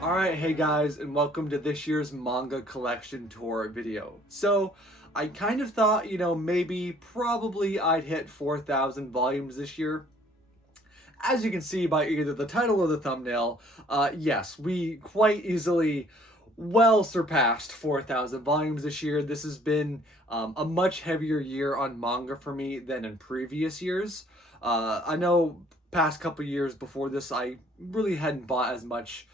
Alright, hey guys, and welcome to this year's manga collection tour video. So, I kind of thought, maybe, probably I'd hit 4,000 volumes this year. As you can see by either the title or the thumbnail, yes, we quite easily well surpassed 4,000 volumes this year. This has been a much heavier year on manga for me than in previous years. I know past couple years before this, I really hadn't bought as much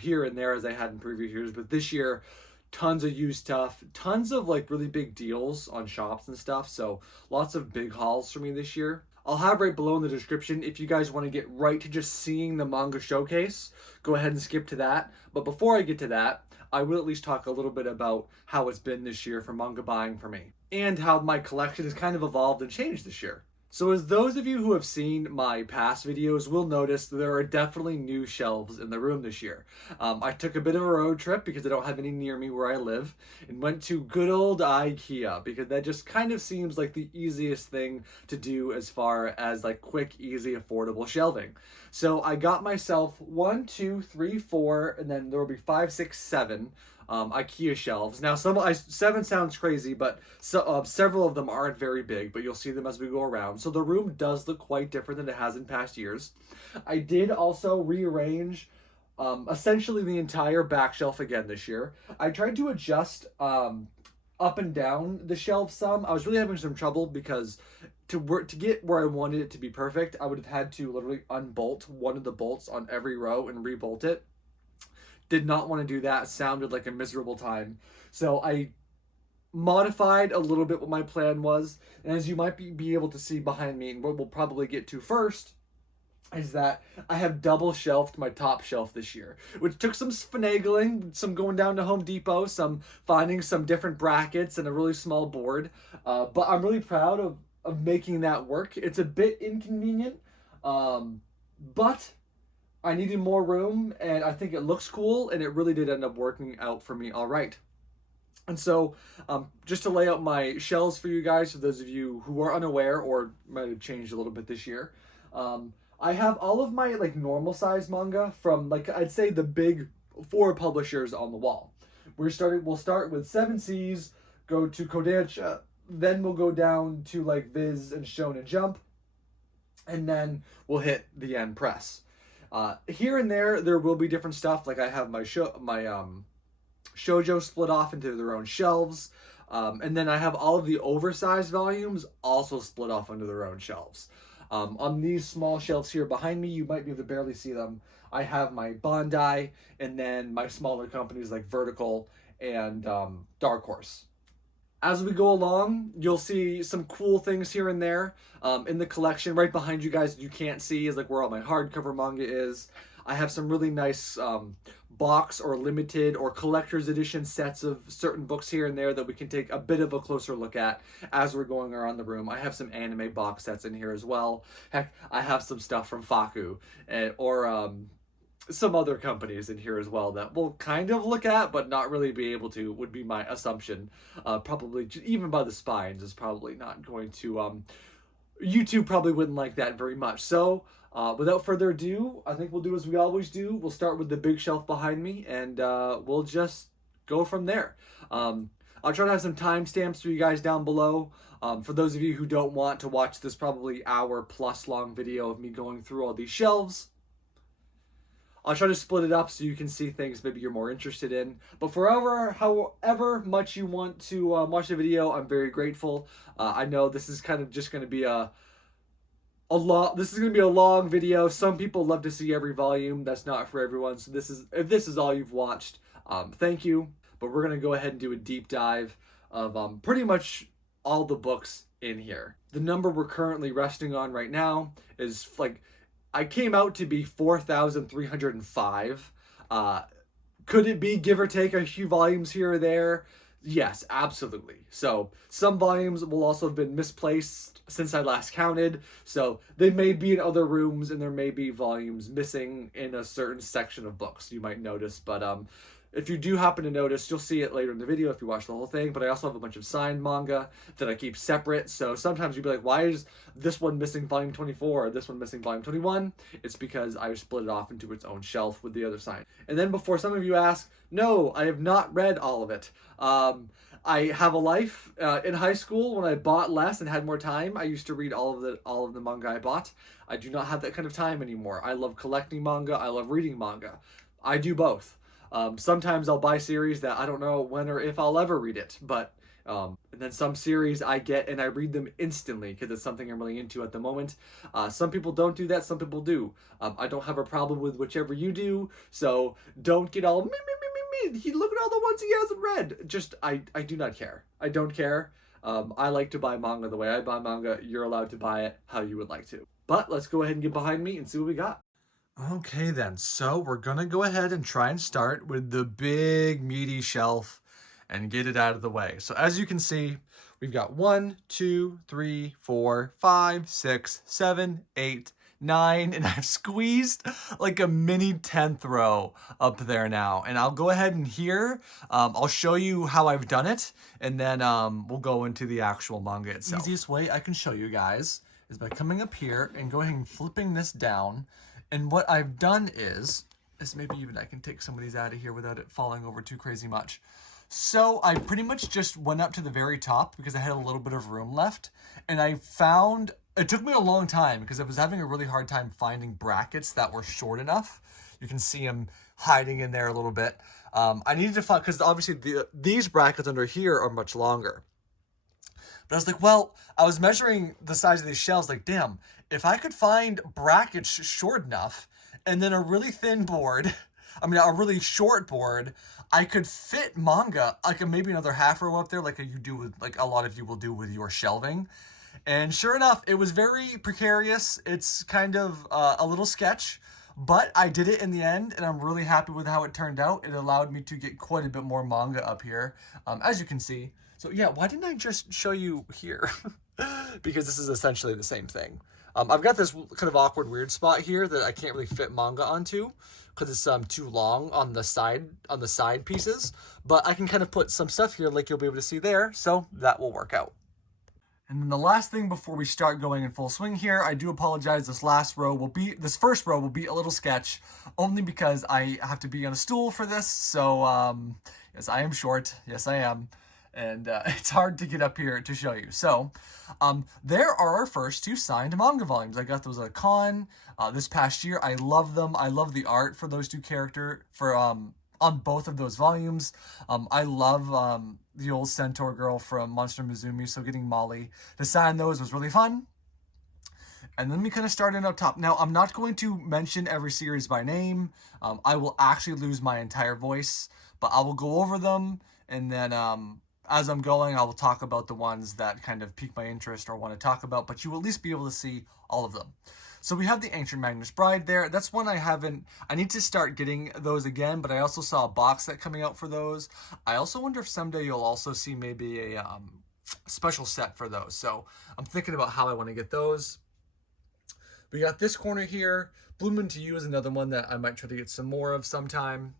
here and there as I had in previous years, but this year, tons of used stuff, tons of like really big deals on shops and stuff. So lots of big hauls for me this year. I'll have right below in the description if you guys want to get right to just seeing the manga showcase, go ahead and skip to that. But before I get to that, I will at least talk a little bit about how it's been this year for manga buying for me and how my collection has kind of evolved and changed this year. So as those of you who have seen my past videos will notice, there are definitely new shelves in the room this year. I took a bit of a road trip because I don't have any near me where I live and went to good old IKEA because that just kind of seems like the easiest thing to do as far as like quick, easy, affordable shelving. So I got myself 1, 2, 3, 4, and then there will be 5, 6, 7 IKEA shelves. Now, seven sounds crazy, but several of them aren't very big, but you'll see them as we go around. So the room does look quite different than it has in past years. I did also rearrange essentially the entire back shelf again this year. I tried to adjust up and down the shelf some. I was really having some trouble because to get where I wanted it to be perfect, I would have had to literally unbolt one of the bolts on every row and rebolt it. Did not want to do that. Sounded like a miserable time. So I modified a little bit what my plan was. And as you might be able to see behind me, and what we'll probably get to first, is that I have double shelved my top shelf this year, which took some finagling, some going down to Home Depot, some finding some different brackets and a really small board. But I'm really proud of making that work. It's a bit inconvenient, but I needed more room, and I think it looks cool, and it really did end up working out for me all right. And so, just to lay out my shelves for you guys, for those of you who are unaware or might have changed a little bit this year, I have all of my like normal size manga from like I'd say the big 4 publishers on the wall. We'll start with 7 Seas, go to Kodansha, then we'll go down to like Viz and Shonen Jump, and then we'll hit the end press. Here and there will be different stuff. Like I have my Shojo split off into their own shelves. And then I have all of the oversized volumes also split off into their own shelves. On these small shelves here behind me, you might be able to barely see them. I have my Bandai and then my smaller companies like Vertical and Dark Horse. As we go along, you'll see some cool things here and there in the collection. Right behind you guys, you can't see is like where all my hardcover manga is. I have some really nice box or limited or collector's edition sets of certain books here and there that we can take a bit of a closer look at as we're going around the room. I have some anime box sets in here as well. Heck, I have some stuff from Faku or some other companies in here as well that we'll kind of look at but not really be able to, would be my assumption. Probably even by the spines is probably not going to YouTube probably wouldn't like that very much. So without further ado, I think we'll do as we always do. We'll start with the big shelf behind me and we'll just go from there. I'll try to have some timestamps for you guys down below. For those of you who don't want to watch this probably hour plus long video of me going through all these shelves, I'll try to split it up so you can see things maybe you're more interested in. But however much you want to watch the video, I'm very grateful. I know this is kind of just going to be this is going to be a long video. Some people love to see every volume. That's not for everyone. So if this is all you've watched, thank you. But we're going to go ahead and do a deep dive of pretty much all the books in here. The number we're currently resting on right now is like, I came out to be 4,305. Could it be give or take a few volumes here or there? Yes, absolutely. So some volumes will also have been misplaced since I last counted. So they may be in other rooms and there may be volumes missing in a certain section of books you might notice. But if you do happen to notice, you'll see it later in the video if you watch the whole thing, but I also have a bunch of signed manga that I keep separate. So sometimes you'd be like, why is this one missing volume 24 or this one missing volume 21? It's because I split it off into its own shelf with the other sign. And then before some of you ask, no, I have not read all of it. I have a life. In high school, when I bought less and had more time, I used to read all of the manga I bought. I do not have that kind of time anymore. I love collecting manga. I love reading manga. I do both. Sometimes I'll buy series that I don't know when or if I'll ever read it, but and then some series I get and I read them instantly because it's something I'm really into at the moment. Some people don't do that, some people do. I don't have a problem with whichever you do, so don't get all me. Look at all the ones he hasn't read. Just I do not care. I don't care. I like to buy manga the way I buy manga. You're allowed to buy it how you would like to. But let's go ahead and get behind me and see what we got. Okay then, so we're gonna go ahead and try and start with the big meaty shelf and get it out of the way. So as you can see, we've got 1, 2, 3, 4, 5, 6, 7, 8, 9, and I've squeezed like a mini 10th row up there now. And I'll go ahead and here, I'll show you how I've done it, and then we'll go into the actual manga itself. The easiest way I can show you guys is by coming up here and go ahead and flipping this down. And what I've done is maybe even I can take some of these out of here without it falling over too crazy much. So I pretty much just went up to the very top because I had a little bit of room left. And I found, it took me a long time because I was having a really hard time finding brackets that were short enough. You can see them hiding in there a little bit. I needed to find, because obviously these brackets under here are much longer. But I was like, well, I was measuring the size of these shelves, like, damn, if I could find brackets short enough and then a really thin board, a really short board, I could fit manga, like maybe another half row up there, like you do with, like a lot of you will do with your shelving. And sure enough, it was very precarious. It's kind of a little sketch, but I did it in the end, and I'm really happy with how it turned out. It allowed me to get quite a bit more manga up here, as you can see. So yeah, why didn't I just show you here? Because this is essentially the same thing. I've got this kind of awkward, weird spot here that I can't really fit manga onto because it's too long on the side pieces. But I can kind of put some stuff here like you'll be able to see there, so that will work out. And then the last thing before we start going in full swing here, I do apologize. This first row will be a little sketch, only because I have to be on a stool for this. So yes, I am short. Yes, I am. And it's hard to get up here to show you. So there are our first 2 signed manga volumes. I got those at a con this past year. I love them. I love the art for those 2 characters on both of those volumes. I love the old centaur girl from Monster Mizumi, so getting Molly to sign those was really fun. And then we kind of start in up top. Now, I'm not going to mention every series by name. I will actually lose my entire voice, but I will go over them, and then as I'm going, I will talk about the ones that kind of pique my interest or want to talk about, but you will at least be able to see all of them. So we have the Ancient Magnus Bride there. That's one I need to start getting those again, but I also saw a box set coming out for those. I also wonder if someday you'll also see maybe a special set for those. So I'm thinking about how I want to get those. We got this corner here. Blue Moon to You is another one that I might try to get some more of sometime.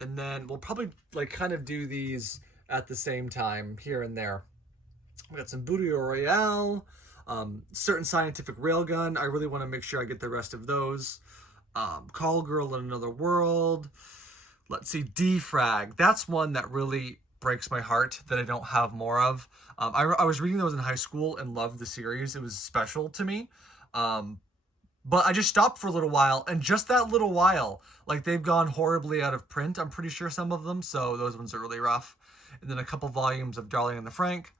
And then we'll probably like kind of do these at the same time here and there. We got some Budio Royale, certain Scientific Railgun. I really want to make sure I get the rest of those. Call Girl in Another World. Let's see, Defrag. That's one that really breaks my heart that I don't have more of. I was reading those in high school and loved the series. It was special to me. But I just stopped for a little while, and just that little while, like they've gone horribly out of print, I'm pretty sure some of them, so those ones are really rough. And then a couple volumes of Darling and the Frank.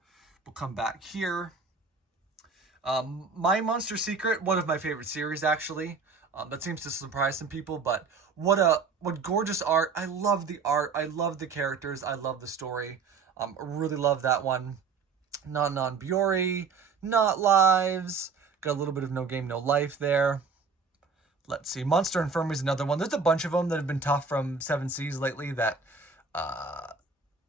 We'll come back here. My Monster Secret, one of my favorite series, actually. That seems to surprise some people, but what gorgeous art. I love the art. I love the characters. I love the story. I really love that one. Non Biori, Not Lives. Got a little bit of No Game, No Life there. Let's see. Monster Infirmary is another one. There's a bunch of them that have been tough from 7 Seas lately that,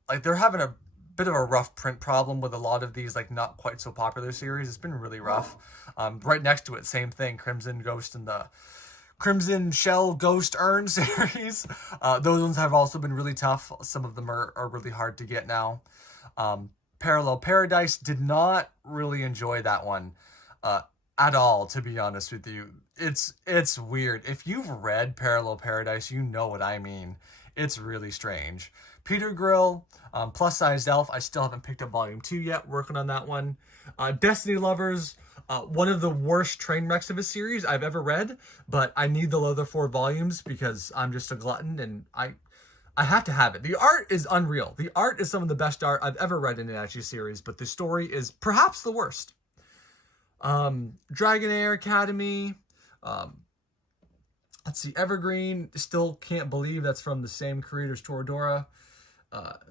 like, they're having a bit of a rough print problem with a lot of these, like, not quite so popular series. It's been really rough. Right next to it, same thing. Crimson Ghost and the Crimson Shell Ghost Urn series. Those ones have also been really tough. Some of them are really hard to get now. Parallel Paradise, did not really enjoy that one at all, to be honest with you. It's weird. If you've read Parallel Paradise, you know what I mean. It's really strange. Peter Grill, Plus Sized Elf, I still haven't picked up volume 2 yet, working on that one. Destiny Lovers, one of the worst train wrecks of a series I've ever read, but I need the other 4 volumes because I'm just a glutton and I have to have it. The art is unreal. The art is some of the best art I've ever read in an Ashi series, but the story is perhaps the worst. Dragonair Academy, let's see, Evergreen, still can't believe that's from the same creators, Toradora.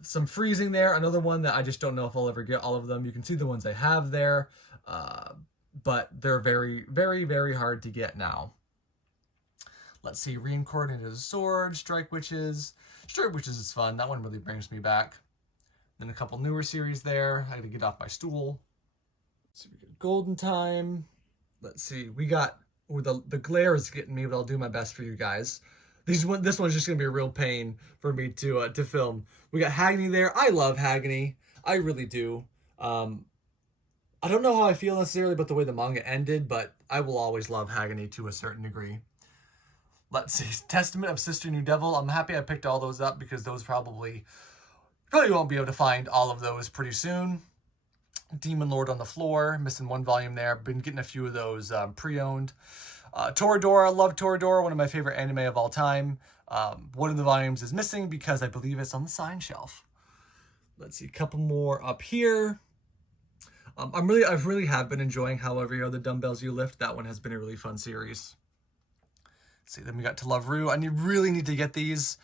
Some Freezing there, another one that I just don't know if I'll ever get all of them. You can see the ones I have there, but they're very, very, very hard to get now. Let's see, Reincarnated Sword, Strike Witches. Strike Witches is fun. That one really brings me back. Then a couple newer series there. I gotta get off my stool. So we got Golden Time. Let's see, we got, the glare is getting me, but I'll do my best for you guys. This one's just gonna be a real pain for me to film. We got Hagny there. I love Hagny. I really do. I don't know how I feel necessarily about the way the manga ended, but I will always love Hagny to a certain degree. Let's see, Testament of Sister New Devil. I'm happy I picked all those up because those probably won't be able to find all of those pretty soon. Demon Lord on the Floor, missing 1 volume there. Been getting a few of those pre-owned. Toradora, love Toradora, one of my favorite anime of all time. One of the volumes is missing because I believe it's on the sign shelf. Let's see, a couple more up here. I really have been enjoying However You Are the Dumbbells You Lift. That one has been a really fun series. Let's see, then we got To Love Ru. I really need to get these.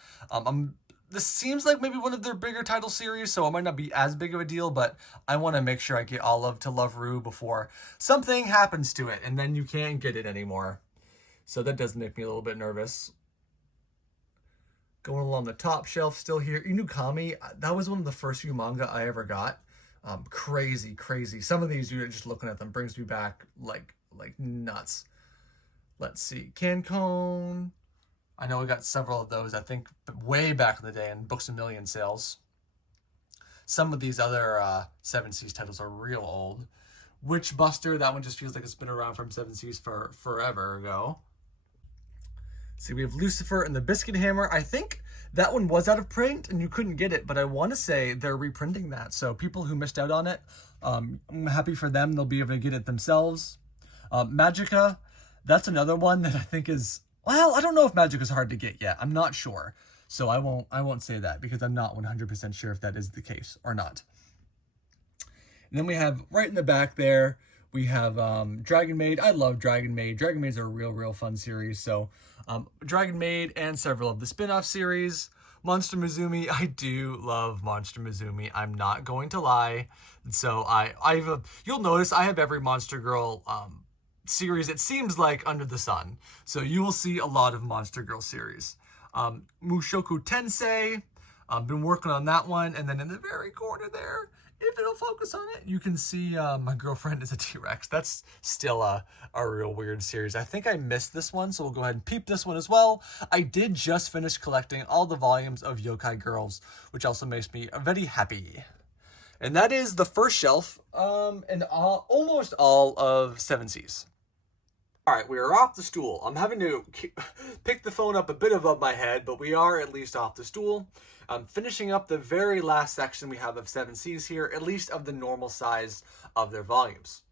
This seems like maybe one of their bigger title series, so it might not be as big of a deal, but I want to make sure I get all of To Love Ru before something happens to it, and then you can't get it anymore. So that does make me a little bit nervous. Going along the top shelf still here. Inukami, that was one of the first few manga I ever got. Crazy, crazy. Some of these, you're just looking at them, brings me back like nuts. Let's see, Cancon. I know we got several of those, I think, way back in the day in Books A Million sales. Some of these other 7 Seas titles are real old. Witchbuster, that one just feels like it's been around from 7 Seas for forever ago. See, we have Lucifer and the Biscuit Hammer. I think that one was out of print and you couldn't get it, but I want to say they're reprinting that. So people who missed out on it, I'm happy for them. They'll be able to get it themselves. Magica, that's another one that I think is... Well, I don't know if Magic is hard to get yet. I'm not sure. So I won't say that because I'm not 100% sure if that is the case or not. And then we have right in the back there, we have Dragon Maid. I love Dragon Maid. Dragon Maid's a real fun series. So Dragon Maid and several of the spin-off series. Monster Mizumi. I do love Monster Mizumi. I'm not going to lie. And so you'll notice I have every Monster Girl series, it seems like, under the sun. So you will see a lot of Monster Girl series. Mushoku Tensei, been working on that one. And then in the very corner there, if it'll focus on it, you can see My Girlfriend is a T-Rex. That's still a real weird series. I think I missed this one, so we'll go ahead and peep this one as well. I did just finish collecting all the volumes of Yokai Girls, which also makes me very happy. And that is the first shelf, and almost all of 7 Seas. All right, we are off the stool. I'm having to pick the phone up a bit above my head, but we are at least off the stool. Finishing up the very last section we have of 7 Seas here, at least of the normal size of their volumes.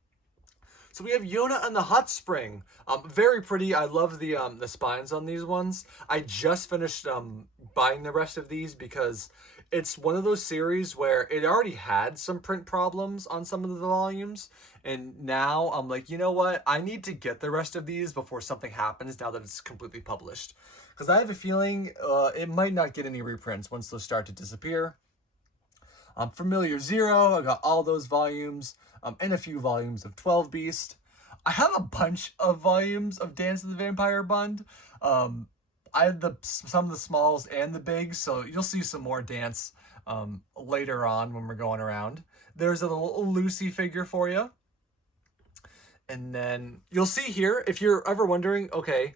So we have Yona and the Hot Spring. Very pretty. I love the spines on these ones. I just finished buying the rest of these because it's one of those series where it already had some print problems on some of the volumes. And now I'm like, you know what? I need to get the rest of these before something happens now that it's completely published. Because I have a feeling it might not get any reprints once those start to disappear. Familiar Zero, I got all those volumes, and a few volumes of 12 Beast. I have a bunch of volumes of Dance of the Vampire Bund. I have some of the smalls and the bigs, so you'll see some more Dance later on when we're going around. There's a little Lucy figure for you. And then you'll see here, if you're ever wondering, okay,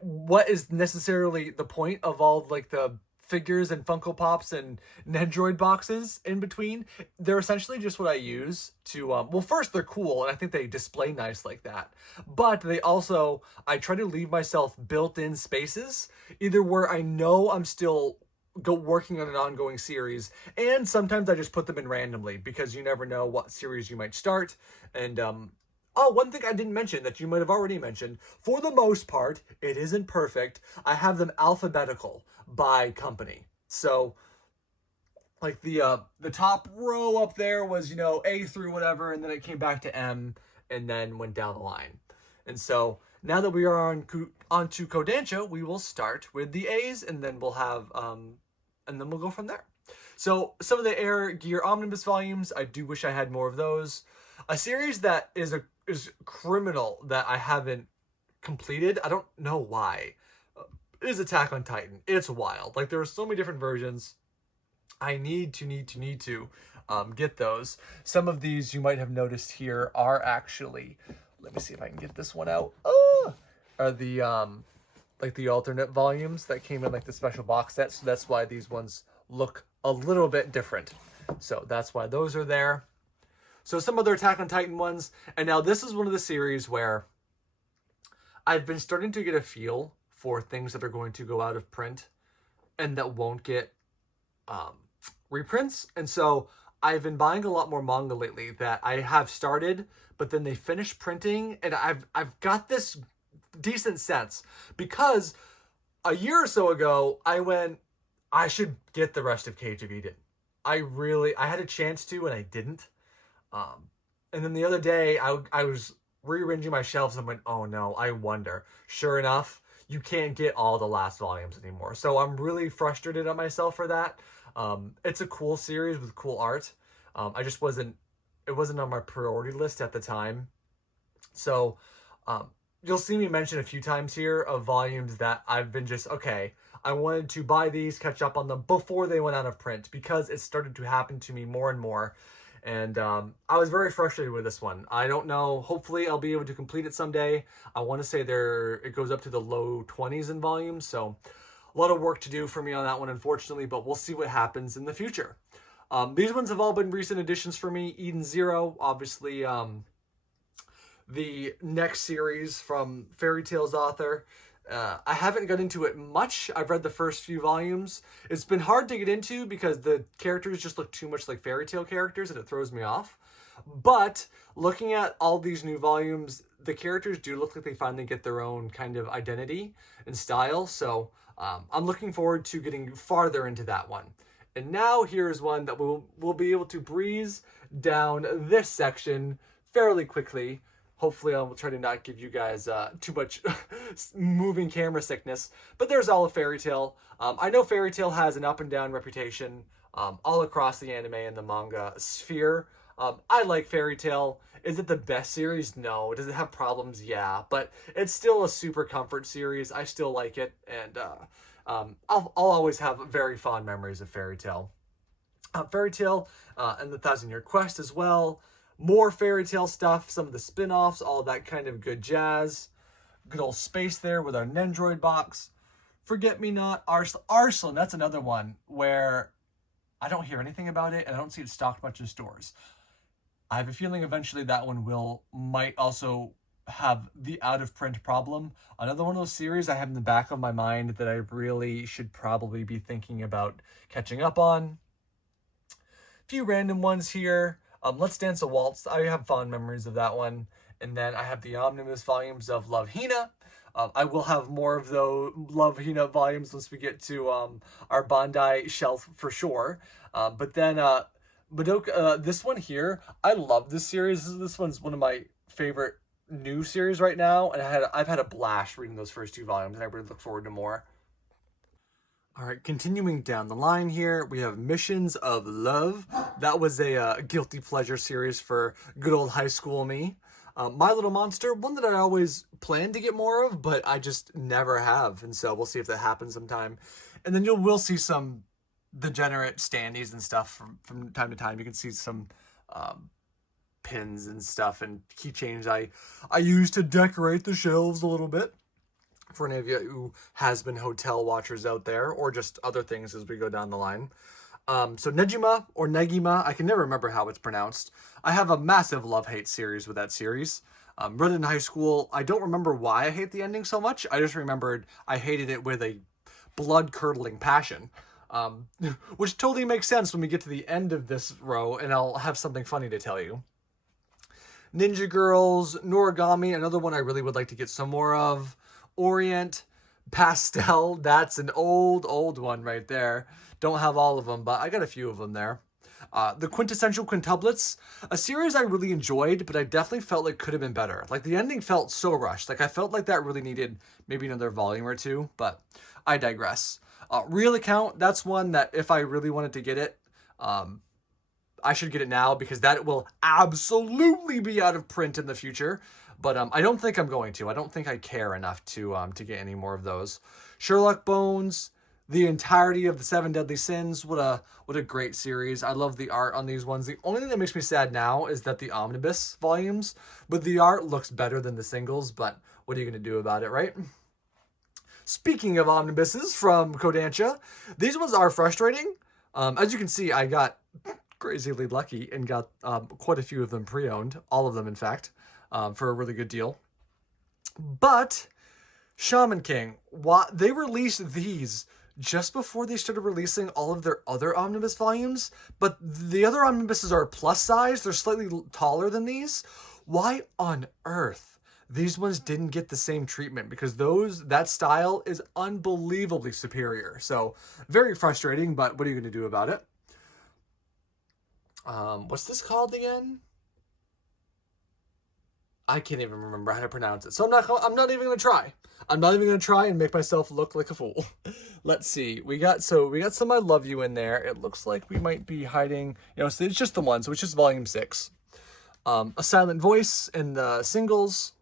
what is necessarily the point of all like the figures and Funko Pops and Nendroid boxes in between. They're essentially just what I use to, well, first, they're cool, and I think they display nice like that. But they also, I try to leave myself built-in spaces, either where I know I'm still working on an ongoing series, and sometimes I just put them in randomly, because you never know what series you might start. And oh, one thing I didn't mention that you might have already mentioned, for the most part, it isn't perfect. I have them alphabetical by company. So like the top row up there was, you know, A through whatever, and then it came back to M and then went down the line. And so now that we are on to Kodansha, we will start with the A's, and then we'll have and then we'll go from there. So some of the Air Gear Omnibus volumes, I do wish I had more of those. A series that is criminal that I haven't completed. I don't know why. It is Attack on Titan. It's wild. Like, there are so many different versions. I need to get those. Some of these you might have noticed here are actually, let me see if I can get this one out. Oh, are the like the alternate volumes that came in like the special box set. So that's why these ones look a little bit different. So that's why those are there. So some other Attack on Titan ones. And now this is one of the series where I've been starting to get a feel for things that are going to go out of print and that won't get reprints. And so I've been buying a lot more manga lately that I have started, but then they finish printing, and I've got this decent sense, because a year or so ago I went, I should get the rest of Cage of Eden. I had a chance to, and I didn't. And then the other day I was rearranging my shelves and went, oh no, I wonder. Sure enough, you can't get all the last volumes anymore. So I'm really frustrated at myself for that. It's a cool series with cool art. It wasn't on my priority list at the time. So, you'll see me mention a few times here of volumes that I've been just, okay, I wanted to buy these, catch up on them before they went out of print, because it started to happen to me more and more. And I was very frustrated with this one. I don't know. Hopefully, I'll be able to complete it someday. I want to say it goes up to the low 20s in volume. So a lot of work to do for me on that one, unfortunately. But we'll see what happens in the future. These ones have all been recent additions for me. Eden Zero, obviously, the next series from Fairy Tail's author. I haven't got into it much. I've read the first few volumes. It's been hard to get into because the characters just look too much like Fairy Tail characters, and it throws me off. But looking at all these new volumes, the characters do look like they finally get their own kind of identity and style. So I'm looking forward to getting farther into that one. And now here's one that we'll be able to breeze down this section fairly quickly. Hopefully, I will try to not give you guys too much moving camera sickness. But there's all of Fairy Tail. I know Fairy Tail has an up and down reputation all across the anime and the manga sphere. I like Fairy Tail. Is it the best series? No. Does it have problems? Yeah. But it's still a super comfort series. I still like it. And I'll always have very fond memories of Fairy Tail. Fairy Tail and the Thousand Year Quest as well. More Fairy Tail stuff, some of the spin-offs, all that kind of good jazz. Good old space there with our Nendroid box. Forget Me Not, Arslan, that's another one where I don't hear anything about it and I don't see it stocked much in stores. I have a feeling eventually that one might also have the out-of-print problem. Another one of those series I have in the back of my mind that I really should probably be thinking about catching up on. A few random ones here. Let's Dance a Waltz. I have fond memories of that one. And then I have the omnibus volumes of Love Hina. I will have more of those Love Hina volumes once we get to our Bandai shelf for sure. But then Madoka, this one here, I love this series. This one's one of my favorite new series right now. And I've had a blast reading those first two volumes, and I really look forward to more. All right, continuing down the line here, we have Missions of Love. That was a guilty pleasure series for good old high school me. My Little Monster, one that I always planned to get more of, but I just never have. And so we'll see if that happens sometime. And then we'll see some degenerate standees and stuff from time to time. You can see some pins and stuff and keychains I use to decorate the shelves a little bit. for any of you who has been hotel watchers out there, or just other things as we go down the line. So Nejima, or Negima, I can never remember how it's pronounced. I have a massive love-hate series with that series. Read it in high school. I don't remember why I hate the ending so much. I just remembered I hated it with a blood-curdling passion. Which totally makes sense when we get to the end of this row, and I'll have something funny to tell you. Ninja Girls, Noragami, another one I really would like to get some more of. Orient, Pastel, that's an old one right there. Don't have all of them, but I got a few of them there. The Quintessential Quintuplets, a series I really enjoyed, but I definitely felt like could have been better. Like, the ending felt so rushed. Like, I felt like that really needed maybe another volume or two, but I digress. Real Account, that's one that if I really wanted to get it, I should get it now, because that will absolutely be out of print in the future. But I don't think I'm going to. I don't think I care enough to get any more of those. Sherlock Bones, the entirety of the Seven Deadly Sins. What a great series. I love the art on these ones. The only thing that makes me sad now is that the omnibus volumes, but the art looks better than the singles, but what are you going to do about it, right? Speaking of omnibuses from Kodansha, these ones are frustrating. As you can see, I got crazily lucky and got quite a few of them pre-owned. All of them, in fact. For a really good deal. But Shaman King, they released these just before they started releasing all of their other omnibus volumes, but the other omnibuses are plus size. They're slightly taller than these. Why on earth these ones didn't get the same treatment? Because that style is unbelievably superior. So very frustrating, but what are you going to do about it? What's this called again? I can't even remember how to pronounce it. So I'm not even going to try. I'm not even going to try and make myself look like a fool. Let's see. We got some I Love You in there. It looks like we might be hiding, so it's just the one. So it's just volume 6. A Silent Voice in the singles.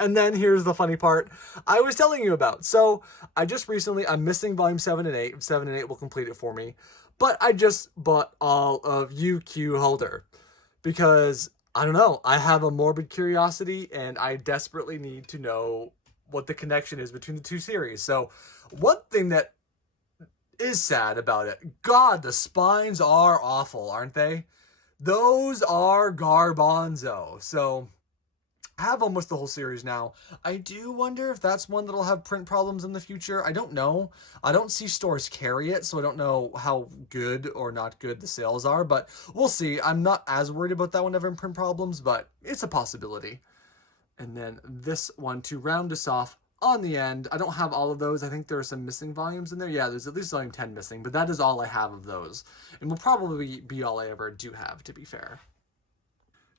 And then here's the funny part I was telling you about. So I'm missing volume 7 and 8. 7 and 8 will complete it for me. But I just bought all of UQ Holder because I don't know. I have a morbid curiosity, and I desperately need to know what the connection is between the two series. So one thing that is sad about it, God, the spines are awful, aren't they? Those are garbanzo. So I have almost the whole series now. I do wonder if that's one that'll have print problems in the future. I don't know. I don't see stores carry it, so I don't know how good or not good the sales are, but we'll see. I'm not as worried about that one having print problems, but it's a possibility. And then this one to round us off on the end. I don't have all of those. I think there are some missing volumes in there. Yeah, there's at least volume 10 missing, but that is all I have of those. And will probably be all I ever do have, to be fair.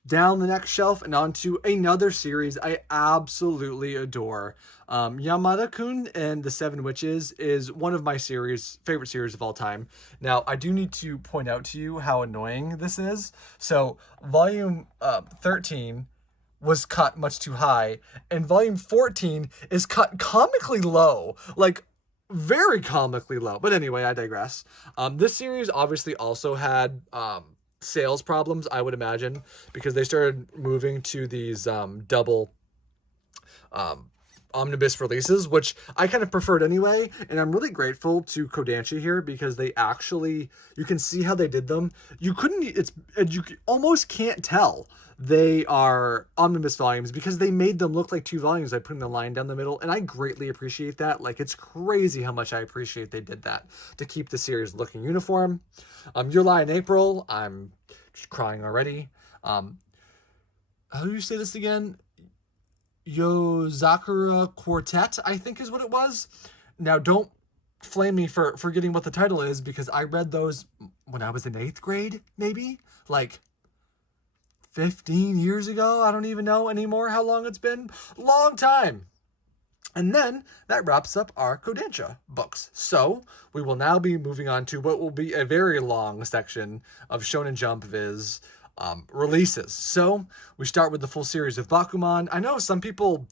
Down the next shelf and onto another series I absolutely adore. Yamada-kun and the Seven Witches is one of my favorite series of all time. Now, I do need to point out to you how annoying this is. So, volume 13 was cut much too high, and volume 14 is cut comically low. Like, very comically low. But anyway, I digress. This series obviously also had sales problems, I would imagine, because they started moving to these double omnibus releases, which I kind of preferred anyway, and I'm really grateful to Kodansha here because they actually, you can see how they did them. You almost can't tell they are omnibus volumes because they made them look like 2 volumes by putting the line down the middle, and I greatly appreciate that. Like, it's crazy how much I appreciate they did that to keep the series looking uniform. Your Lie in April, I'm just crying already. How do you say this again? Yozakura Quartet, I think is what it was. Now, don't flame me for forgetting what the title is, because I read those when I was in 8th grade, maybe? Like 15 years ago? I don't even know anymore how long it's been. Long time. And then that wraps up our Kodansha books. So we will now be moving on to what will be a very long section of Shonen Jump Viz releases. So we start with the full series of Bakuman. I know some people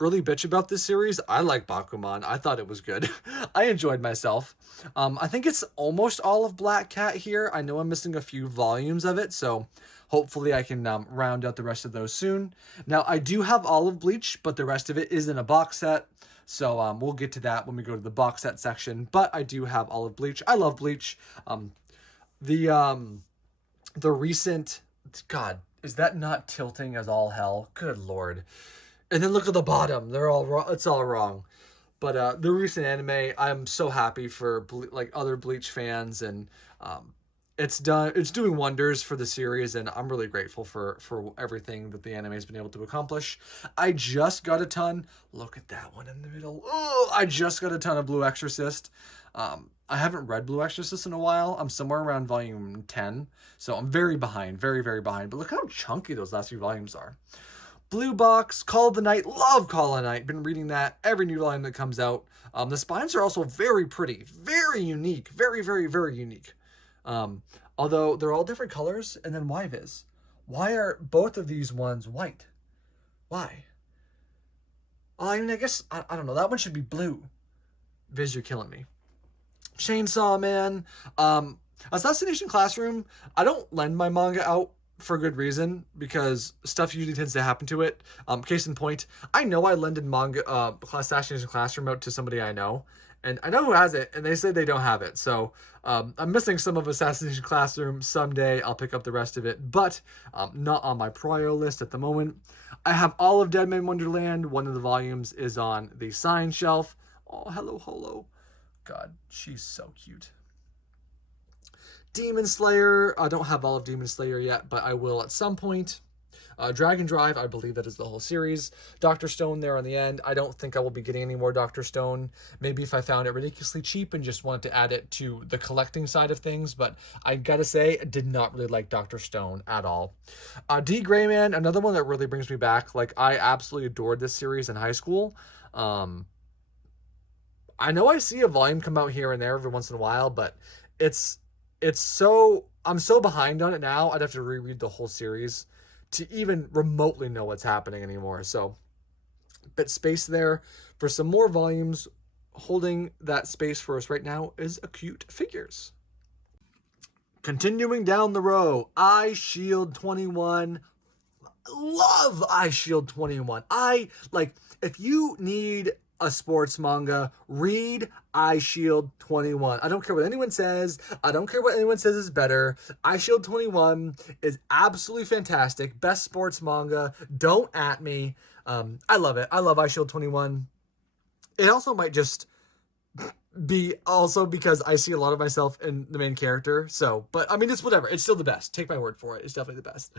really bitch about this series, I like Bakuman. I thought it was good. I enjoyed myself. I think it's almost all of Black Cat here. I know I'm missing a few volumes of it, so hopefully I can round out the rest of those soon. Now, I do have all of Bleach, but the rest of it is in a box set. So we'll get to that when we go to the box set section. But I do have all of Bleach. I love Bleach. The recent... God, is that not tilting as all hell? Good Lord. And then look at the bottom. They're all wrong. It's all wrong. But the recent anime, I'm so happy for like other Bleach fans, and it's doing wonders for the series, and I'm really grateful for everything that the anime has been able to accomplish. I just got a ton. Look at that one in the middle. Oh, I just got a ton of Blue Exorcist. I haven't read Blue Exorcist in a while. I'm somewhere around volume 10, so I'm very behind, very, very behind. But look how chunky those last few volumes are. Blue Box, Call of the Night, love Call of the Night. Been reading that every new volume that comes out. The spines are also very pretty, very unique, very, very, very unique. Although they're all different colors. And then why, Viz? Why are both of these ones white? Why? I mean, I guess, I don't know. That one should be blue. Viz, you're killing me. Chainsaw Man. Assassination Classroom. I don't lend my manga out for good reason, because stuff usually tends to happen to it. Case in point, I know I lended manga Assassination Classroom out to somebody I know, and I know who has it, and they say they don't have it. So I'm missing some of Assassination Classroom. Someday I'll pick up the rest of it, but not on my prio list at the moment. I have all of Dead Man Wonderland. One of the volumes is on the sign shelf. Oh, hello, Holo. God, she's so cute. Demon Slayer. I don't have all of Demon Slayer yet, but I will at some point. Dragon Drive, I believe that is the whole series. Dr. Stone there on the end. I don't think I will be getting any more Dr. Stone. Maybe if I found it ridiculously cheap and just wanted to add it to the collecting side of things. But I gotta say, I did not really like Dr. Stone at all. D. Grayman, another one that really brings me back. Like, I absolutely adored this series in high school. I know I see a volume come out here and there every once in a while, but I'm so behind on it now, I'd have to reread the whole series to even remotely know what's happening anymore. So, bit space there for some more volumes. Holding that space for us right now is Acute Figures. Continuing down the row, Eye Shield 21. Love Eye Shield 21. If you need a sports manga, read Eye Shield 21. I don't care what anyone says. I don't care what anyone says is better. Eye Shield 21 is absolutely fantastic. Best sports manga. Don't at me. I love it. I love Eye Shield 21. It also might just be also because I see a lot of myself in the main character. So, but I mean, it's whatever. It's still the best. Take my word for it. It's definitely the best.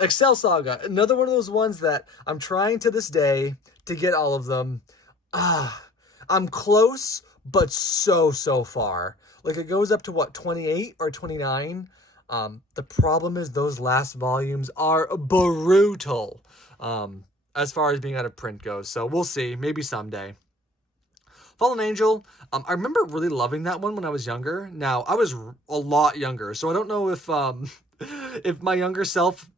Excel Saga. Another one of those ones that I'm trying to this day to get all of them. I'm close, but so far. Like, it goes up to, what, 28 or 29? The problem is those last volumes are brutal, as far as being out of print goes. So we'll see. Maybe someday. Fallen Angel. I remember really loving that one when I was younger. Now, I was a lot younger, so I don't know if if my younger self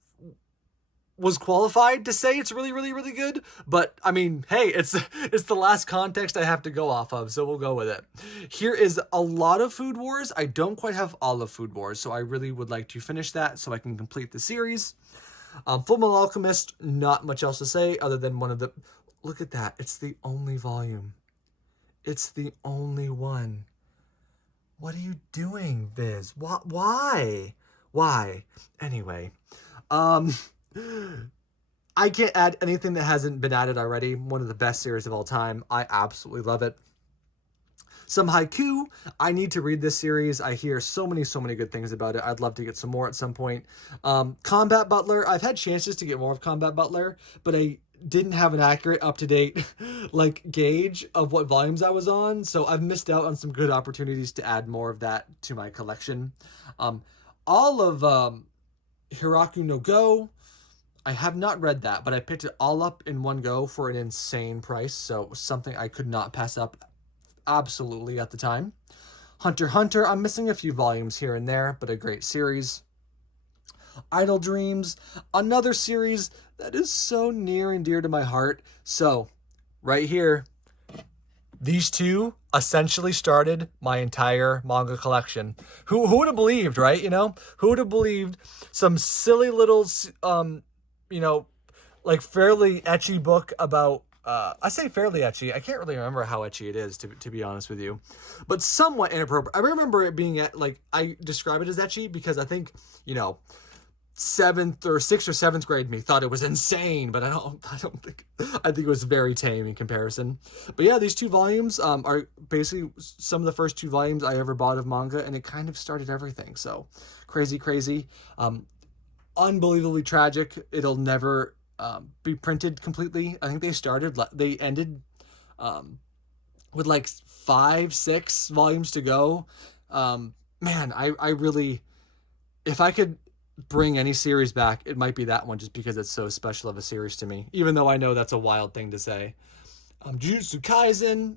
was qualified to say it's really, really, really good. But, I mean, hey, it's the last context I have to go off of, so we'll go with it. Here is a lot of Food Wars. I don't quite have all of Food Wars, so I really would like to finish that so I can complete the series. Fullmetal Alchemist, not much else to say other than one of the... Look at that. It's the only volume. It's the only one. What are you doing, Viz? Why? Why? Anyway, I can't add anything that hasn't been added already. One of the best series of all time. I absolutely love it. Some Haiku. I need to read this series. I hear so many good things about it. I'd love to get some more at some point. Combat Butler. I've had chances to get more of Combat Butler, but I didn't have an accurate, up-to-date gauge of what volumes I was on, so I've missed out on some good opportunities to add more of that to my collection. All of Hiraku no Go. I have not read that, but I picked it all up in one go for an insane price, so it was something I could not pass up absolutely at the time. Hunter x Hunter, I'm missing a few volumes here and there, but a great series. Idle Dreams, another series that is so near and dear to my heart. So, right here, these two essentially started my entire manga collection. Who would have believed, right? You know, who would have believed some silly little, you know, like fairly ecchi book about, I say fairly ecchi. I can't really remember how ecchi it is, to be honest with you, but somewhat inappropriate. I remember it being like, I describe it as ecchi because I think, you know, sixth or seventh grade me thought it was insane, but I think it was very tame in comparison. But yeah, these two volumes are basically some of the first two volumes I ever bought of manga, and it kind of started everything. So crazy, unbelievably tragic. It'll never be printed completely. I think they ended with like 5-6 volumes to go. Man, I really, if I could bring any series back, it might be that one, just because it's so special of a series to me, even though I know that's a wild thing to say. Jujutsu Kaisen,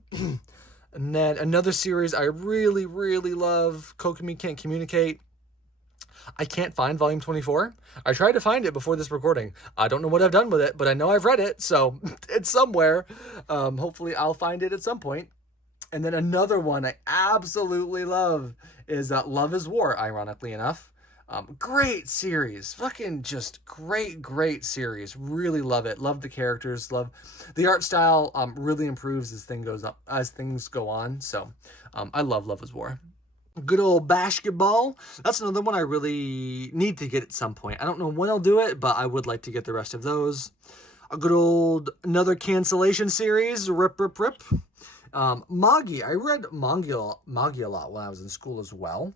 and then another series I really love, Kokumi Can't Communicate. I can't find volume 24. I tried to find it before this recording. I don't know what I've done with it, but I know I've read it, so it's somewhere. Hopefully I'll find it at some point. And then another one I absolutely love is Love is War, ironically enough. Great series, fucking just great series. Really love it. Love the characters. Love the art style. Really improves as things go on. So, I love Love is War. Good old basketball. That's another one I really need to get at some point. I don't know when I'll do it, but I would like to get the rest of those. A good old another cancellation series. Rip. Magi. I read manga a lot when I was in school as well.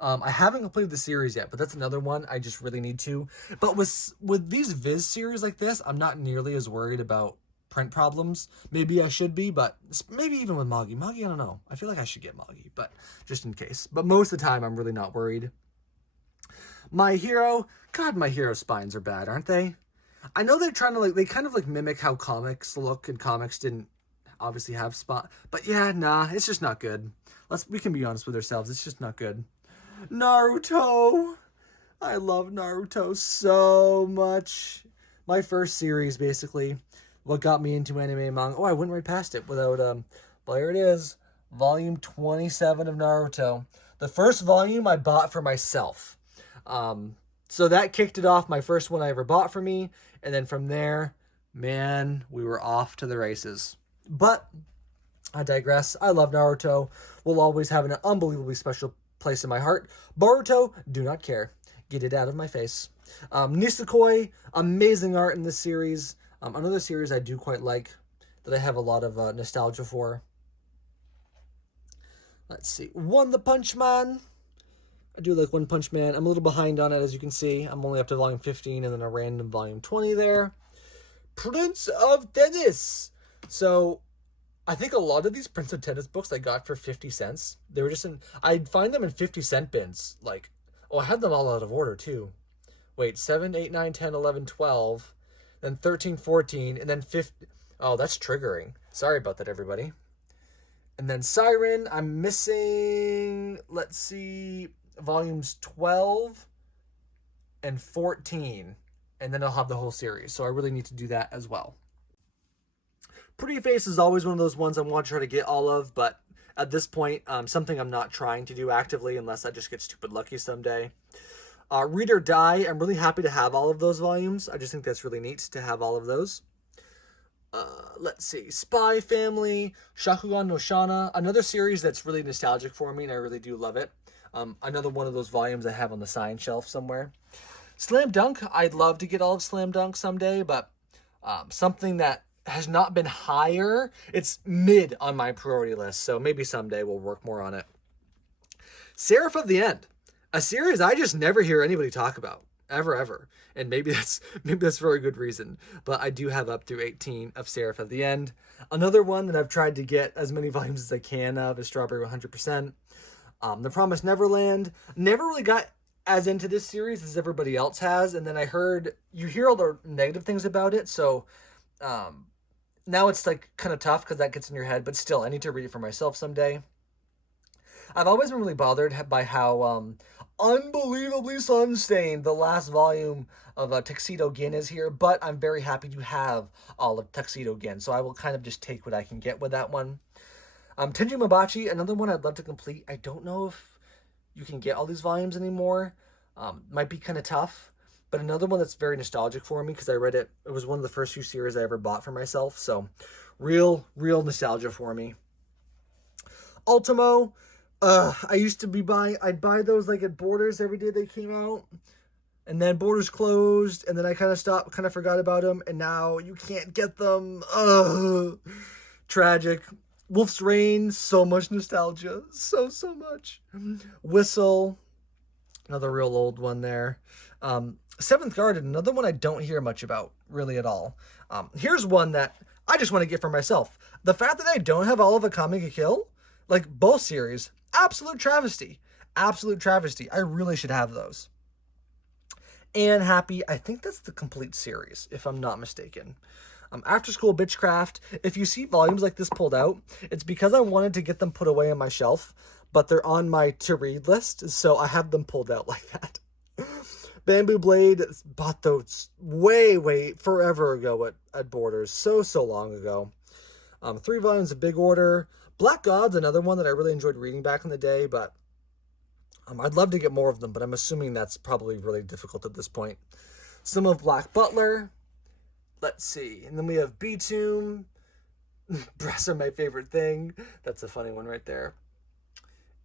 I haven't completed the series yet, but that's another one I just really need to. But with these Viz series like this, I'm not nearly as worried about print problems. Maybe I should be, but maybe even with Magi, I don't know. I feel like I should get Magi, but just in case. But most of the time, I'm really not worried. My Hero, God, My Hero spines are bad, aren't they? I know they're trying to they kind of mimic how comics look, and comics didn't obviously have spot. But yeah, nah, it's just not good. We can be honest with ourselves. It's just not good. Naruto. I love Naruto so much. My first series, basically, what got me into anime manga. Oh, I went right past it without, well, there it is. Volume 27 of Naruto. The first volume I bought for myself. So that kicked it off, my first one I ever bought for me. And then from there, man, we were off to the races. But I digress. I love Naruto. Will always have an unbelievably special place in my heart. Boruto, do not care. Get it out of my face. Nisekoi, amazing art in this series. Another series I do quite like, that I have a lot of nostalgia for. Let's see. One Punch Man. I do like One Punch Man. I'm a little behind on it, as you can see. I'm only up to volume 15 and then a random volume 20 there. Prince of Tennis. So, I think a lot of these Prince of Tennis books I got for 50 cents. They were just I'd find them in 50-cent bins. I had them all out of order, too. Wait, 7, 8, 9, 10, 11, 12, then 13, 14, and then 15. Oh, that's triggering. Sorry about that, everybody. And then Siren, I'm missing, let's see, volumes 12 and 14. And then I'll have the whole series. So I really need to do that as well. Pretty Face is always one of those ones I want to try to get all of, but at this point, something I'm not trying to do actively unless I just get stupid lucky someday. Read or Die, I'm really happy to have all of those volumes. I just think that's really neat to have all of those. Let's see. Spy Family, Shakugan no Shana, another series that's really nostalgic for me, and I really do love it. Another one of those volumes I have on the sign shelf somewhere. Slam Dunk, I'd love to get all of Slam Dunk someday, but something that has not been higher. It's mid on my priority list, so maybe someday we'll work more on it. Seraph of the End, a series I just never hear anybody talk about, ever. And maybe that's for a good reason. But I do have up through 18 of Seraph of the End. Another one that I've tried to get as many volumes as I can of is Strawberry 100%. The Promised Neverland. Never really got as into this series as everybody else has, and then you hear all the negative things about it, so now it's kind of tough because that gets in your head, but still, I need to read it for myself someday. I've always been really bothered by how unbelievably sun-stained. The last volume of Tuxedo Gin is here, but I'm very happy to have all of Tuxedo Gin, so I will kind of just take what I can get with that one. Tenji Mabachi, another one I'd love to complete. I don't know if you can get all these volumes anymore. Might be kind of tough, but another one that's very nostalgic for me because I read it. It was one of the first few series I ever bought for myself, so real nostalgia for me. Ultimo, I used to be buying, I'd buy those like at Borders every day they came out, and then Borders closed, and then I kind of forgot about them, and now you can't get them. Tragic. Wolf's Rain, so much nostalgia, so much. Whistle, another real old one there. Seventh Garden, another one I don't hear much about, really at all. Here's one that I just want to get for myself. The fact that I don't have all of Akame ga Kill, like both series, absolute travesty. Absolute travesty. I really should have those. And Happy, I think that's the complete series, if I'm not mistaken. After School Bitchcraft, if you see volumes like this pulled out, it's because I wanted to get them put away on my shelf, but they're on my to-read list, so I have them pulled out like that. Bamboo Blade, bought those way forever ago at Borders, so long ago. 3 volumes of Big Order. Black God's another one that I really enjoyed reading back in the day, but I'd love to get more of them, but I'm assuming that's probably really difficult at this point. Some of Black Butler. Let's see. And then we have B-Tomb. Breasts are my favorite thing. That's a funny one right there.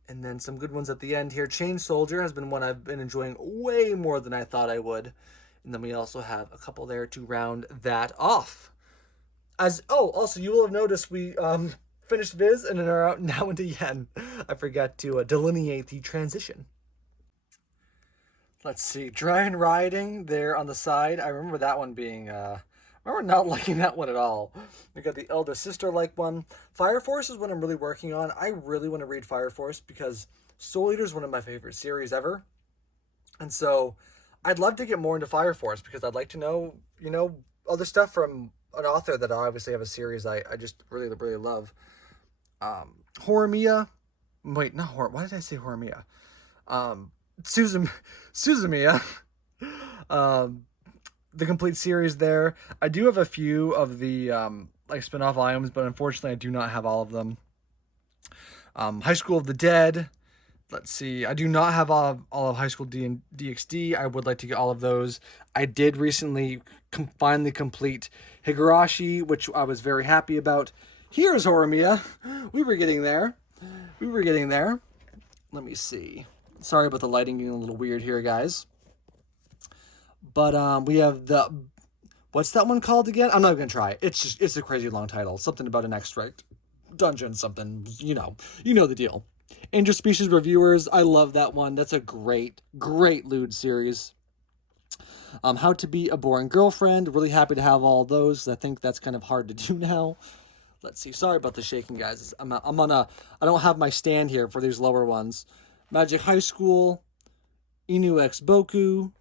And then some good ones at the end here. Chain Soldier has been one I've been enjoying way more than I thought I would. And then we also have a couple there to round that off. Also, you will have noticed we finished Viz and are out now into Yen. I forgot to delineate the transition. Let's see. Dragon Riding there on the side. I remember that one being... I remember not liking that one at all. We got the Elder Sister-like one. Fire Force is what I'm really working on. I really want to read Fire Force because Soul Eater is one of my favorite series ever. And so I'd love to get more into Fire Force because I'd like to know, other stuff from an author that I obviously have a series I just really love. Horimiya. Wait, not Horror. Why did I say Horimiya? Suzumiya. The complete series there. I do have a few of the spin-off volumes, but unfortunately I do not have all of them. High School of the Dead. Let's see. I do not have all of High School DxD. I would like to get all of those. I did recently finally complete Higurashi, which I was very happy about. Here's Horimiya. We were getting there. Let me see. Sorry about the lighting getting a little weird here, guys. But we have the... What's that one called again? I'm not going to try. It's a crazy long title. Something about an extract. Dungeon something. You know the deal. Interspecies Reviewers. I love that one. That's a great lewd series. How to Be a Boring Girlfriend. Really happy to have all those. I think that's kind of hard to do now. Let's see. Sorry about the shaking, guys. I don't have my stand here for these lower ones. Magic High School. Inu X Boku.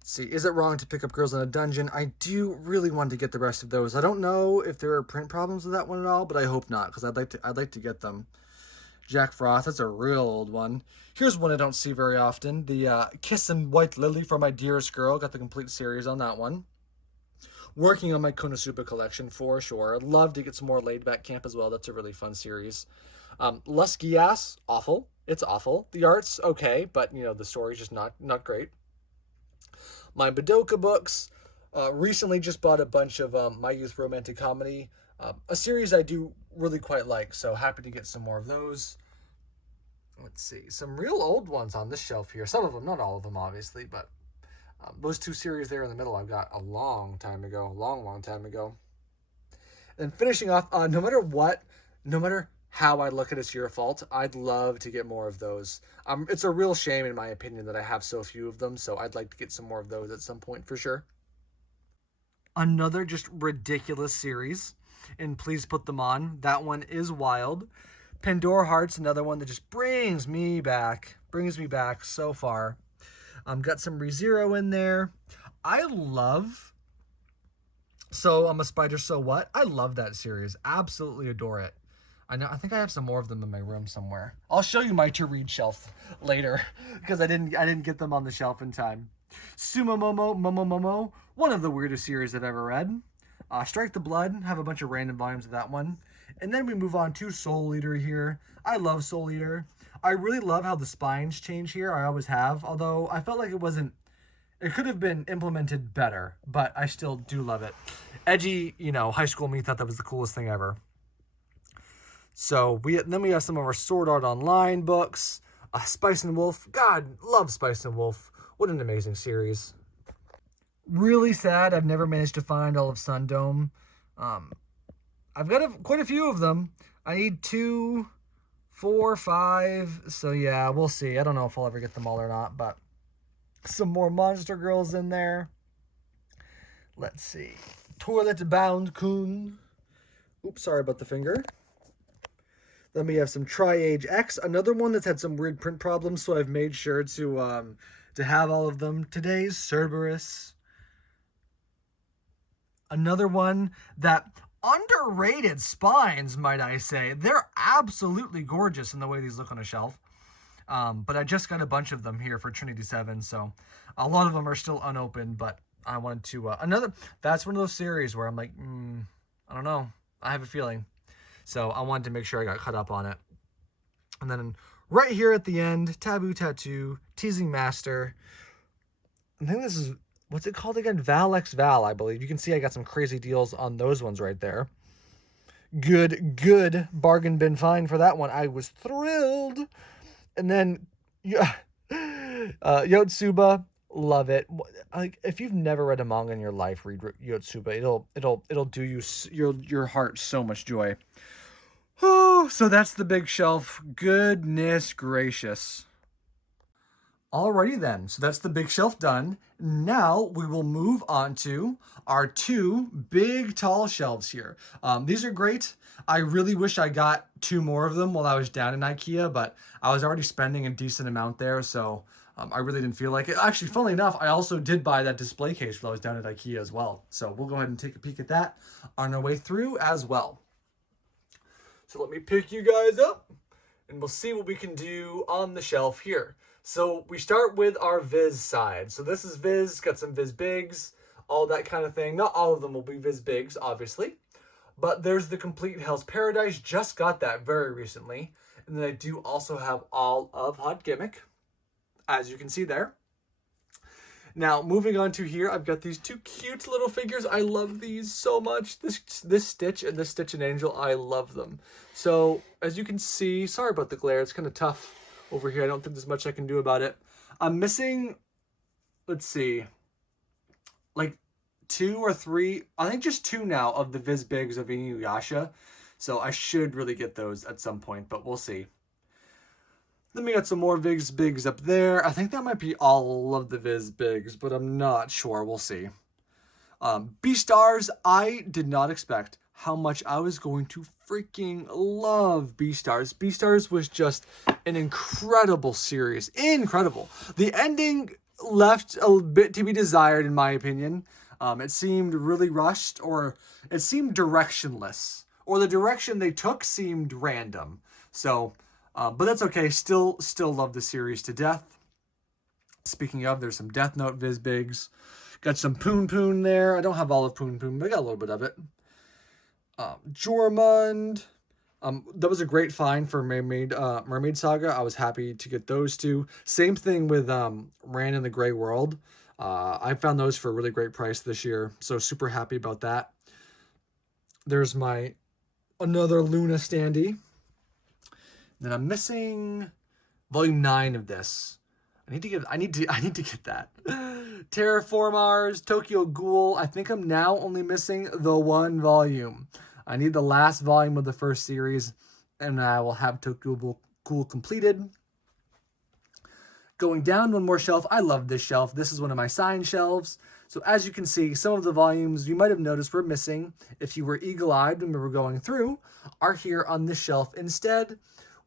Let's see. Is It Wrong to Pick Up Girls in a Dungeon? I do really want to get the rest of those. I don't know if there are print problems with that one at all, but I hope not, because I'd like to get them. Jack Frost, that's a real old one. Here's one I don't see very often. The Kiss and White Lily for My Dearest Girl. Got the complete series on that one. Working on my Konosuba collection for sure. I'd love to get some more Laid Back Camp as well. That's a really fun series. Lusky Ass, awful. It's awful. The art's okay, but the story's just not great. My Badoka books. Recently just bought a bunch of My Youth Romantic Comedy. A series I do really quite like, so happy to get some more of those. Let's see. Some real old ones on this shelf here. Some of them, not all of them, obviously, but those 2 series there in the middle I've got a long time ago. Long time ago. And finishing off, no matter how I look at It's Your Fault, I'd love to get more of those. It's a real shame, in my opinion, that I have so few of them, so I'd like to get some more of those at some point for sure. Another just ridiculous series, and please put them on. That one is wild. Pandora Hearts, another one that just brings me back so far. Got some ReZero in there. So I'm a Spider, So What? I love that series. Absolutely adore it. I think I have some more of them in my room somewhere. I'll show you my to-read shelf later because I didn't get them on the shelf in time. Sumomomo, one of the weirdest series I've ever read. Strike the Blood, have a bunch of random volumes of that one. And then we move on to Soul Eater here. I love Soul Eater. I really love how the spines change here. I always have, although I felt like it could have been implemented better, but I still do love it. Edgy, high school me thought that was the coolest thing ever. So then we have some of our Sword Art Online books. Spice and Wolf. God, love Spice and Wolf. What an amazing series. Really sad I've never managed to find all of Sundome. I've got quite a few of them. I need 2, 4, 5. So yeah, we'll see. I don't know if I'll ever get them all or not, but some more Monster Girls in there. Let's see. Toilet Bound Kun. Oops, sorry about the finger. Then we have some Tri-Age X, another one that's had some weird print problems, so I've made sure to have all of them. Today's Cerberus. Another one that underrated spines, might I say. They're absolutely gorgeous in the way these look on a shelf. But I just got a bunch of them here for Trinity 7, so a lot of them are still unopened, but I wanted to... that's one of those series where I'm like, I don't know. I have a feeling. So I wanted to make sure I got caught up on it. And then right here at the end, Taboo Tattoo, Teasing Master. I think this is, what's it called again? Val X Val, I believe. You can see I got some crazy deals on those ones right there. Good bargain bin find for that one. I was thrilled. And then Yotsuba, love it. Like, if you've never read a manga in your life, read Yotsuba. It'll do your heart so much joy. Oh, so that's the big shelf. Goodness gracious. Alrighty then, so that's the big shelf done. Now we will move on to our 2 big tall shelves here. These are great. I really wish I got 2 more of them while I was down in IKEA, but I was already spending a decent amount there, so I really didn't feel like it. Actually, funnily enough, I also did buy that display case while I was down at IKEA as well. So we'll go ahead and take a peek at that on our way through as well. So let me pick you guys up and we'll see what we can do on the shelf here. So we start with our Viz side. So this is Viz, got some Viz Bigs, all that kind of thing. Not all of them will be Viz Bigs, obviously. But there's the Complete Hell's Paradise. Just got that very recently. And then I do also have all of Hot Gimmick, as you can see there. Now, moving on to here, I've got these 2 cute little figures. I love these so much. This Stitch and this Stitch and Angel, I love them. So, as you can see, sorry about the glare. It's kind of tough over here. I don't think there's much I can do about it. I'm missing, let's see, like 2 or 3, I think just 2 now of the Viz Bigs of Inuyasha. So I should really get those at some point, but we'll see. Then we got some more Viz Bigs up there. I think that might be all of the Viz Bigs, but I'm not sure. We'll see. Beastars, I did not expect how much I was going to freaking love Beastars. Beastars was just an incredible series. Incredible. The ending left a bit to be desired, in my opinion. It seemed really rushed, or it seemed directionless. Or the direction they took seemed random. So... but that's okay. Still love the series to death. Speaking of, there's some Death Note Viz Bigs. Got some Poon Poon there. I don't have all of Poon Poon, but I got a little bit of it. Jormund. That was a great find for Mermaid Saga. I was happy to get those 2. Same thing with Ran in the Grey World. I found those for a really great price this year, so super happy about that. There's my another Luna standee. Then I'm missing volume 9 of this. I need to get that. Terraformars, Tokyo Ghoul. I think I'm now only missing the 1 volume. I need the last volume of the first series, and I will have Tokyo Ghoul completed. Going down 1 more shelf. I love this shelf. This is one of my sign shelves. So as you can see, some of the volumes you might have noticed were missing, if you were eagle-eyed when we were going through, are here on this shelf instead,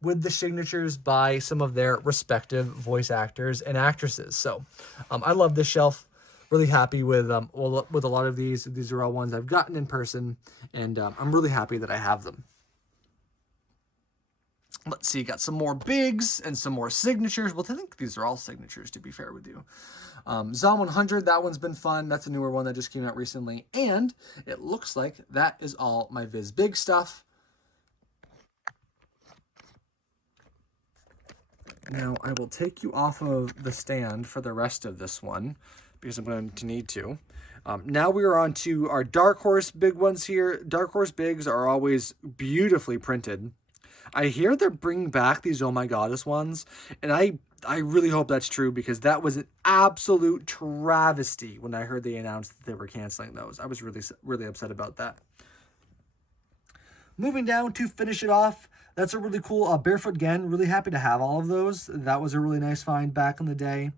with the signatures by some of their respective voice actors and actresses. So I love this shelf. Really happy with a lot of these. These are all ones I've gotten in person, and I'm really happy that I have them. Let's see, got some more bigs and some more signatures. Well, I think these are all signatures, to be fair with you. Zom 100, that one's been fun. That's a newer one that just came out recently. And it looks like that is all my Viz Big stuff. Now, I will take you off of the stand for the rest of this one, because I'm going to need to. Now we are on to our Dark Horse big ones here. Dark Horse bigs are always beautifully printed. I hear they're bringing back these Oh My Goddess ones, and I really hope that's true, because that was an absolute travesty when I heard they announced that they were canceling those. I was really upset about that. Moving down to finish it off, that's a really cool Barefoot Gen. Really happy to have all of those. That was a really nice find back in the day.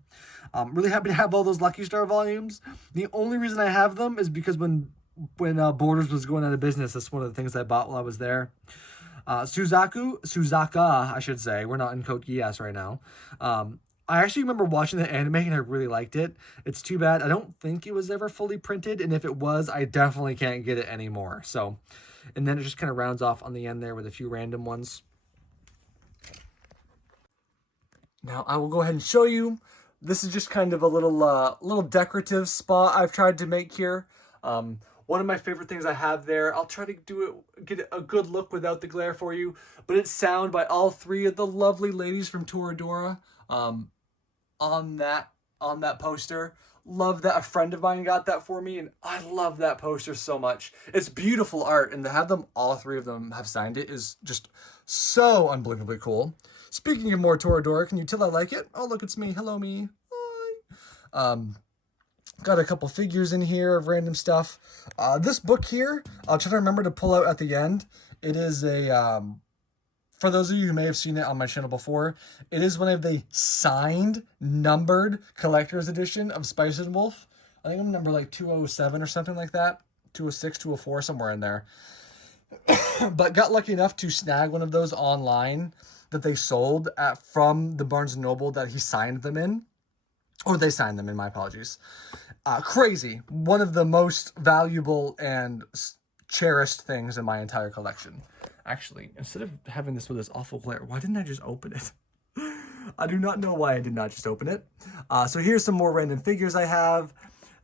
Really happy to have all those Lucky Star volumes. The only reason I have them is because when Borders was going out of business, that's one of the things I bought while I was there. Suzaka, I should say. We're not in Code Geass right now. I actually remember watching the anime and I really liked it. It's too bad. I don't think it was ever fully printed, and if it was, I definitely can't get it anymore. So, and then it just kind of rounds off on the end there with a few random ones. Now I will go ahead and show you. This is just kind of a little decorative spot I've tried to make here. One of my favorite things I have there, I'll try to get a good look without the glare for you, but it's sound by all three of the lovely ladies from Toradora on that poster. Love that. A friend of mine got that for me, and I love that poster so much. It's beautiful art, and to have them, all three of them have signed it, is just so unbelievably cool. Speaking of more Toradora, can you tell I like it? Oh, look, it's me. Hello, me. Hi. Got a couple figures in here of random stuff. This book here, I'll try to remember to pull out at the end. It is a, for those of you who may have seen it on my channel before, it is one of the signed, numbered collector's edition of Spice and Wolf. I think I'm number like 207 or something like that. 206, 204, somewhere in there. But got lucky enough to snag one of those online that they sold from the Barnes & Noble that he signed them in. Or they signed them in, my apologies. Crazy. One of the most valuable and cherished things in my entire collection. Actually, instead of having this with this awful glare, why didn't I just open it? I do not know why I did not just open it. So here's some more random figures I have.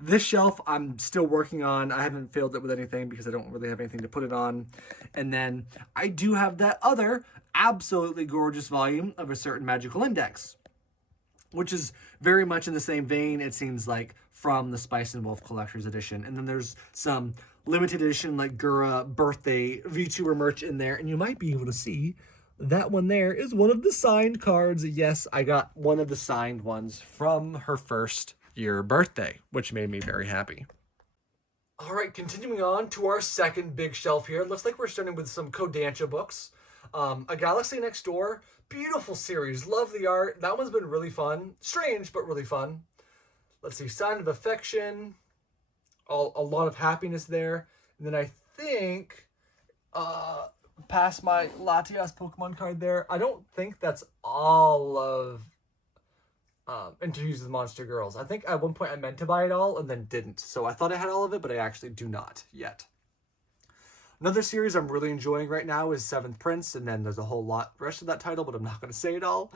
This shelf I'm still working on. I haven't filled it with anything because I don't really have anything to put it on. And then I do have that other absolutely gorgeous volume of A Certain Magical Index, which is very much in the same vein, it seems like, from the Spice and Wolf Collector's Edition. And then there's some limited edition, like Gura birthday VTuber merch in there. And you might be able to see that one there is one of the signed cards. Yes, I got one of the signed ones from her first year birthday, which made me very happy. All right, continuing on to our second big shelf here. It looks like we're starting with some Kodansha books. A Galaxy Next Door. Beautiful series. Love the art. That one's been really fun. Strange, but really fun. Let's see. Sign of Affection. A lot of happiness there. And then I think, past my Latias Pokemon card there, I don't think that's all of Interviews with Monster Girls. I think at one point I meant to buy it all and then didn't. So I thought I had all of it, but I actually do not yet. Another series I'm really enjoying right now is Seventh Prince, and then there's a whole lot rest of that title, but I'm not going to say it all.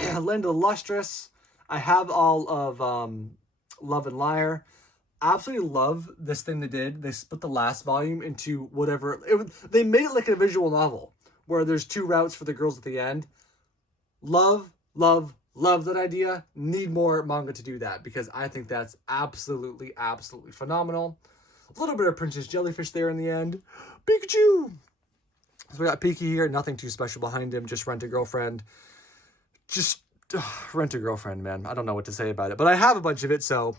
Land of the Lustrous. I have all of Love and Liar. Absolutely love this thing they did. They split the last volume into whatever. They made it like a visual novel where there's two routes for the girls at the end. Love that idea. Need more manga to do that because I think that's absolutely phenomenal. A little bit of Princess Jellyfish there in the end. Pikachu! So we got Pika here. Nothing too special behind him. Just Rent a Girlfriend. Just Rent a Girlfriend, man. I don't know what to say about it. But I have a bunch of it, so...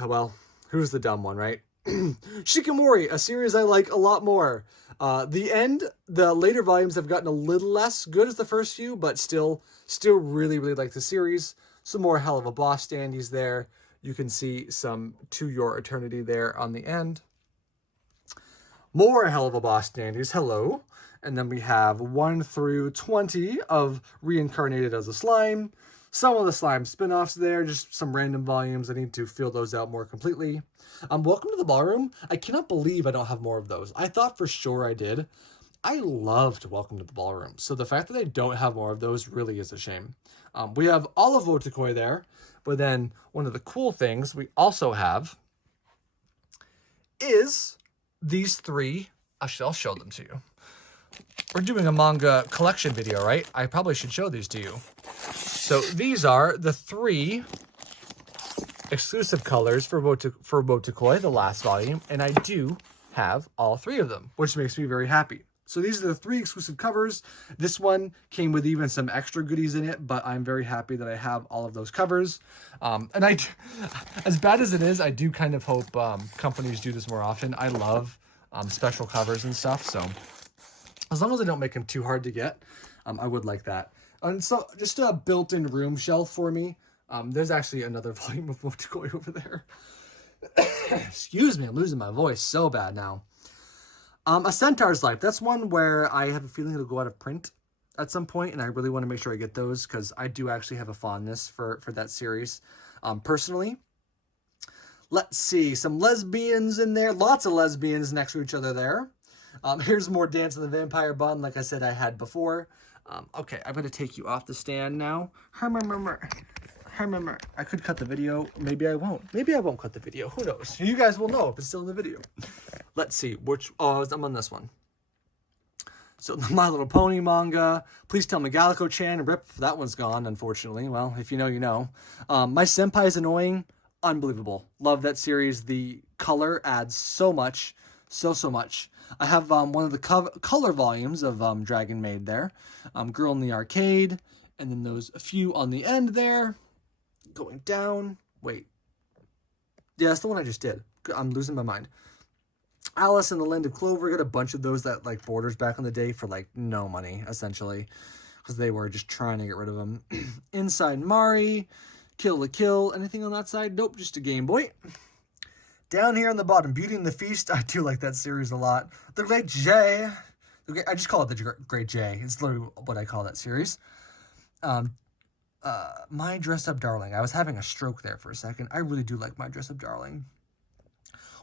well, who's the dumb one, right? Shikamori, a series I like a lot more. The later volumes have gotten a little less good as the first few, but still really like the series. Some more Hell of a Boss standees there. You can see some To Your Eternity there on the end. More Hell of a Boss standees, hello. And then we have 1 through 20 of Reincarnated as a Slime. Some of the Slime spin-offs there, just some random volumes. I need to fill those out more completely. Welcome to the Ballroom. I cannot believe I don't have more of those. I thought for sure I did. I loved Welcome to the Ballroom. So the fact that they don't have more of those really is a shame. We have all of Otakoi there, but then one of the cool things we also have is these three. I'll show them to you. We're doing a manga collection video, right? I probably should show these to you. So these are the 3 exclusive colors for Wotakoi, the last volume, and I do have all 3 of them, which makes me very happy. So these are the 3 exclusive covers. This one came with even some extra goodies in it, but I'm very happy that I have all of those covers. And as bad as it is, I do kind of hope companies do this more often. I love special covers and stuff, so as long as I don't make them too hard to get, I would like that. And so just a built-in room shelf for me. There's actually another volume of Wotakoi over there. Excuse me, I'm losing my voice so bad now. A Centaur's Life. That's one where I have a feeling it'll go out of print at some point, and I really want to make sure I get those because I do actually have a fondness for that series personally. Let's see, some lesbians in there. Lots of lesbians next to each other there. Here's more Dance of the Vampire Bun, like I said I had before. Okay, I'm going to take you off the stand now. I could cut the video. Maybe I won't. Maybe I won't cut the video. Who knows? You guys will know if it's still in the video. Let's see. I'm on this one. So the My Little Pony manga. Please tell me Galico-chan. Rip, that one's gone, unfortunately. Well, if you know, you know. My Senpai's Annoying. Unbelievable. Love that series. The color adds so much. So much. I have one of the color volumes of Dragon Maid there. Girl in the Arcade. And then those a few on the end there. Going down. Wait. Yeah, that's the one I just did. I'm losing my mind. Alice in the Land of Clover. Got a bunch of those that like Borders back in the day for like no money, essentially. Because they were just trying to get rid of them. Inside Mari. Kill la Kill. Anything on that side? Nope, just a Game Boy. Down here on the bottom, Beauty and the Feast. I do like that series a lot. The Great J. I just call it the Great J. It's literally what I call that series. My Dress Up Darling. I was having a stroke there for a second. I really do like My Dress Up Darling.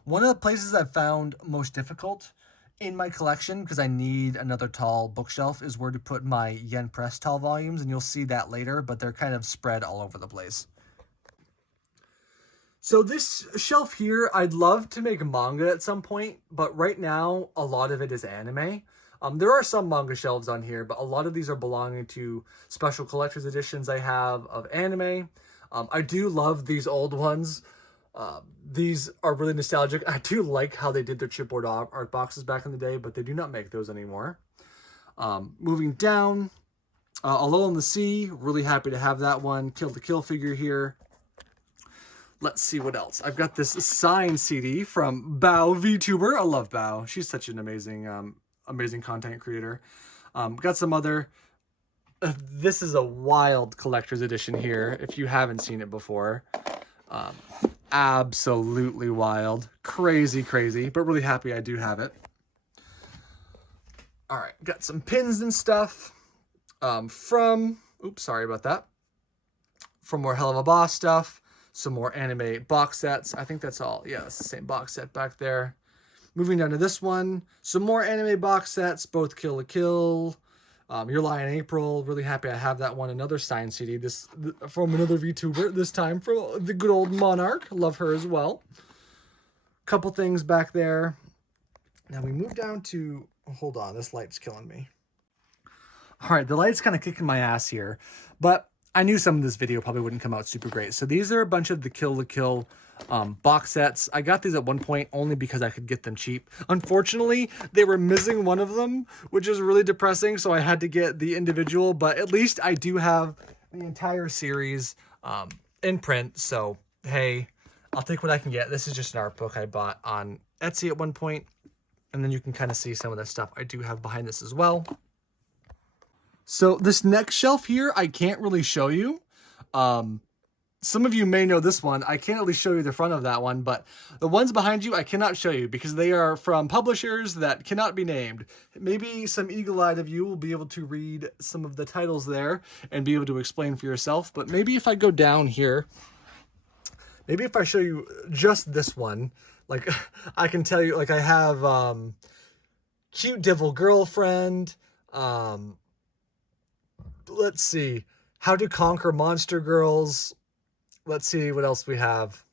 One of the places I've found most difficult in my collection, because I need another tall bookshelf, is where to put my Yen Press tall volumes, and you'll see that later, but they're kind of spread all over the place. So this shelf here, I'd love to make manga at some point, but right now, a lot of it is anime. There are some manga shelves on here, but a lot of these are belonging to special collector's editions I have of anime. I do love these old ones. These are really nostalgic. I do like how they did their chipboard art boxes back in the day, but they do not make those anymore. Moving down, Alone in the Sea. Really happy to have that one. Kill the Kill figure here. Let's see what else. I've got this signed CD from Bao VTuber. I love Bao. She's such an amazing content creator. Got some other... this is a wild collector's edition here, if you haven't seen it before. Absolutely wild. Crazy, but really happy I do have it. Alright, got some pins and stuff from... Oops, sorry about that. From more Hell of a Boss stuff. Some more anime box sets. I think that's all. Yeah, it's the same box set back there. Moving down to this one. Some more anime box sets. Both Kill la Kill. Your Lie in April. Really happy I have that one. Another signed CD. This from another VTuber. This time from the good old Monarch. Love her as well. Couple things back there. Now we move down to... Hold on. This light's killing me. Alright, the light's kind of kicking my ass here. But... I knew some of this video probably wouldn't come out super great. So these are a bunch of the Kill la Kill box sets. I got these at one point only because I could get them cheap. Unfortunately, they were missing one of them, which is really depressing. So I had to get the individual, but at least I do have the entire series in print. So, hey, I'll take what I can get. This is just an art book I bought on Etsy at one point. And then you can kind of see some of the stuff I do have behind this as well. So this next shelf here, I can't really show you. Some of you may know this one. I can't really show you the front of that one, but the ones behind you, I cannot show you because they are from publishers that cannot be named. Maybe some eagle-eyed of you will be able to read some of the titles there and be able to explain for yourself. But maybe if I go down here, maybe if I show you just this one, like I can tell you, like I have Cute Devil Girlfriend. Let's see. How to Conquer Monster Girls. Let's see what else we have.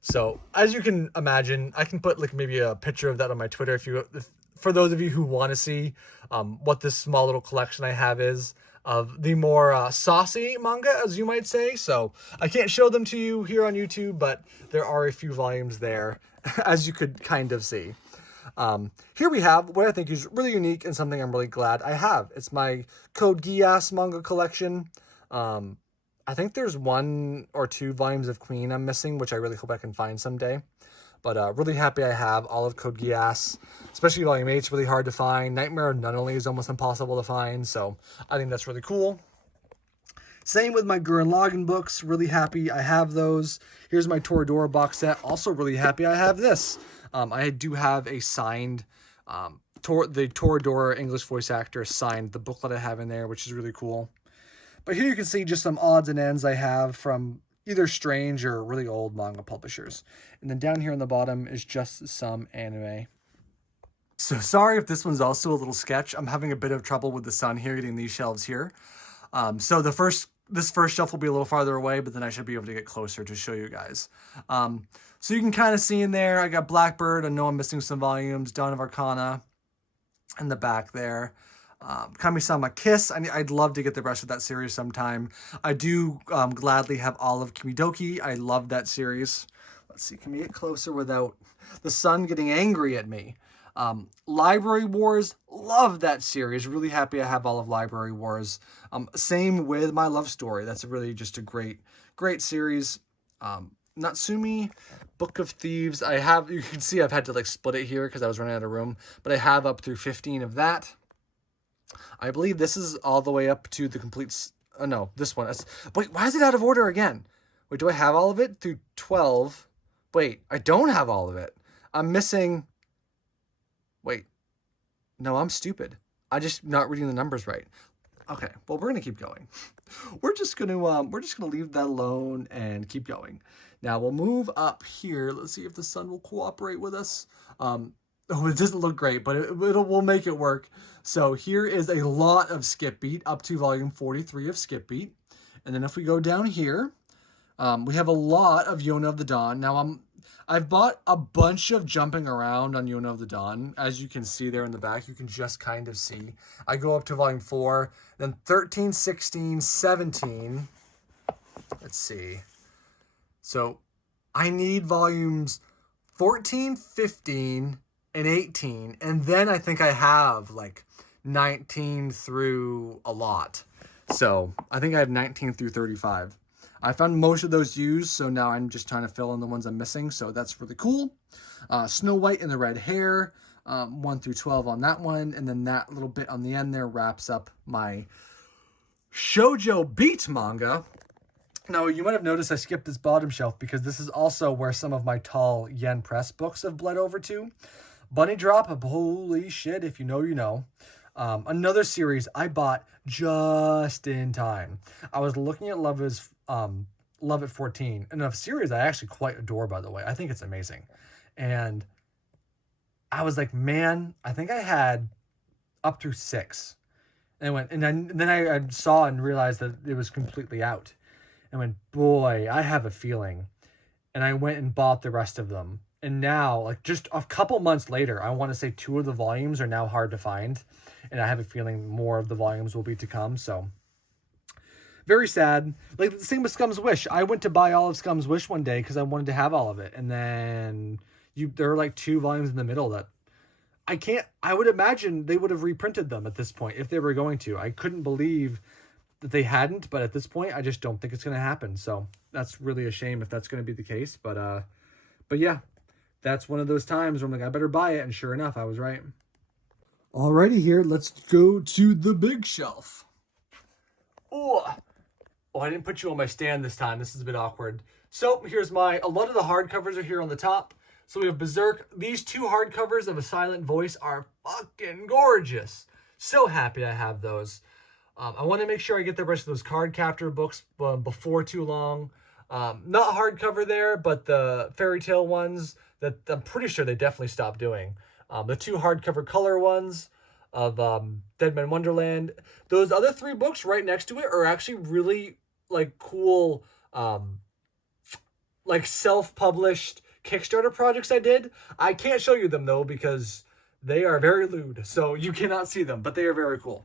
So, as you can imagine, I can put like maybe a picture of that on my Twitter for those of you who want to see what this small little collection I have is of the more saucy manga, as you might say. So, I can't show them to you here on YouTube, but there are a few volumes there, as you could kind of see. Here we have what I think is really unique and something I'm really glad I have. It's my Code Geass manga collection. I think there's 1 or 2 volumes of Queen I'm missing, which I really hope I can find someday. But really happy I have all of Code Geass, especially Volume 8. It's really hard to find. Nightmare of Nunnally is almost impossible to find, so I think that's really cool. Same with my Gurren Lagann books. Really happy I have those. Here's my Toradora box set. Also really happy I have this. I do have a signed, the Toradora English voice actor signed the booklet I have in there, which is really cool. But here you can see just some odds and ends I have from either strange or really old manga publishers. And then down here on the bottom is just some anime. So sorry if this one's also a little sketch. I'm having a bit of trouble with the sun here, getting these shelves here. So this first shelf will be a little farther away, but then I should be able to get closer to show you guys. So you can kind of see in there, I got Blackbird. I know I'm missing some volumes. Dawn of Arcana in the back there. Kami-sama Kiss. I'd love to get the rest of that series sometime. I do gladly have all of Kimidoki. I love that series. Let's see, can we get closer without the sun getting angry at me? Library Wars, love that series. Really happy I have all of Library Wars. Same with My Love Story. That's really just a great series. Natsumi, Book of Thieves. You can see I've had to like split it here because I was running out of room, but I have up through 15 of that. I believe this is all the way up to the complete... Oh, no, this one. Wait, why is it out of order again? Wait, do I have all of it? Through 12? Wait, I don't have all of it. I'm missing... Wait. No, I'm stupid. I'm just not reading the numbers right. Okay, well, we're going to keep going. We're just going to leave that alone and keep going. Now, we'll move up here. Let's see if the sun will cooperate with us. Oh, it doesn't look great, but we'll make it work. So here is a lot of Skip Beat, up to volume 43 of Skip Beat. And then if we go down here, we have a lot of Yona of the Dawn. Now, I've bought a bunch of Jumping Around on Yona of the Dawn. As you can see there in the back, you can just kind of see. I go up to volume 4, then 13, 16, 17. Let's see. So I need volumes 14, 15, and 18, and then I think I have like 19 through a lot. So I think I have 19 through 35. I found most of those used, so now I'm just trying to fill in the ones I'm missing, so that's really cool. Snow White and the Red Hair, 1 through 12 on that one, and then that little bit on the end there wraps up my Shojo Beat manga. Now, you might have noticed I skipped this bottom shelf because this is also where some of my tall Yen Press books have bled over to. Bunny Drop, holy shit, if you know, you know. Another series I bought just in time. I was looking at Love at 14, and a series I actually quite adore, by the way. I think it's amazing. And I was like, man, I think I had up through 6. And then I saw and realized that it was completely out. And went, boy, I have a feeling. And I went and bought the rest of them. And now, like just a couple months later, I want to say 2 of the volumes are now hard to find. And I have a feeling more of the volumes will be to come. So, very sad. Like the same with Scum's Wish. I went to buy all of Scum's Wish one day because I wanted to have all of it. And then there are like 2 volumes in the middle that I would imagine they would have reprinted them at this point if they were going to. I couldn't believe that they hadn't, but at this point, I just don't think it's going to happen. So that's really a shame if that's going to be the case. But yeah, that's one of those times where I'm like, I better buy it. And sure enough, I was right. Alrighty here, let's go to the big shelf. Oh, I didn't put you on my stand this time. This is a bit awkward. So here's a lot of the hardcovers are here on the top. So we have Berserk. These 2 hardcovers of A Silent Voice are fucking gorgeous. So happy I have those. I want to make sure I get the rest of those Card Captor books before too long. Not hardcover there, but the fairy tale ones that I'm pretty sure they definitely stopped doing. The 2 hardcover color ones of Dead Man Wonderland. Those other 3 books right next to it are actually really like cool, like self-published Kickstarter projects I did. I can't show you them though because they are very lewd, so you cannot see them, but they are very cool.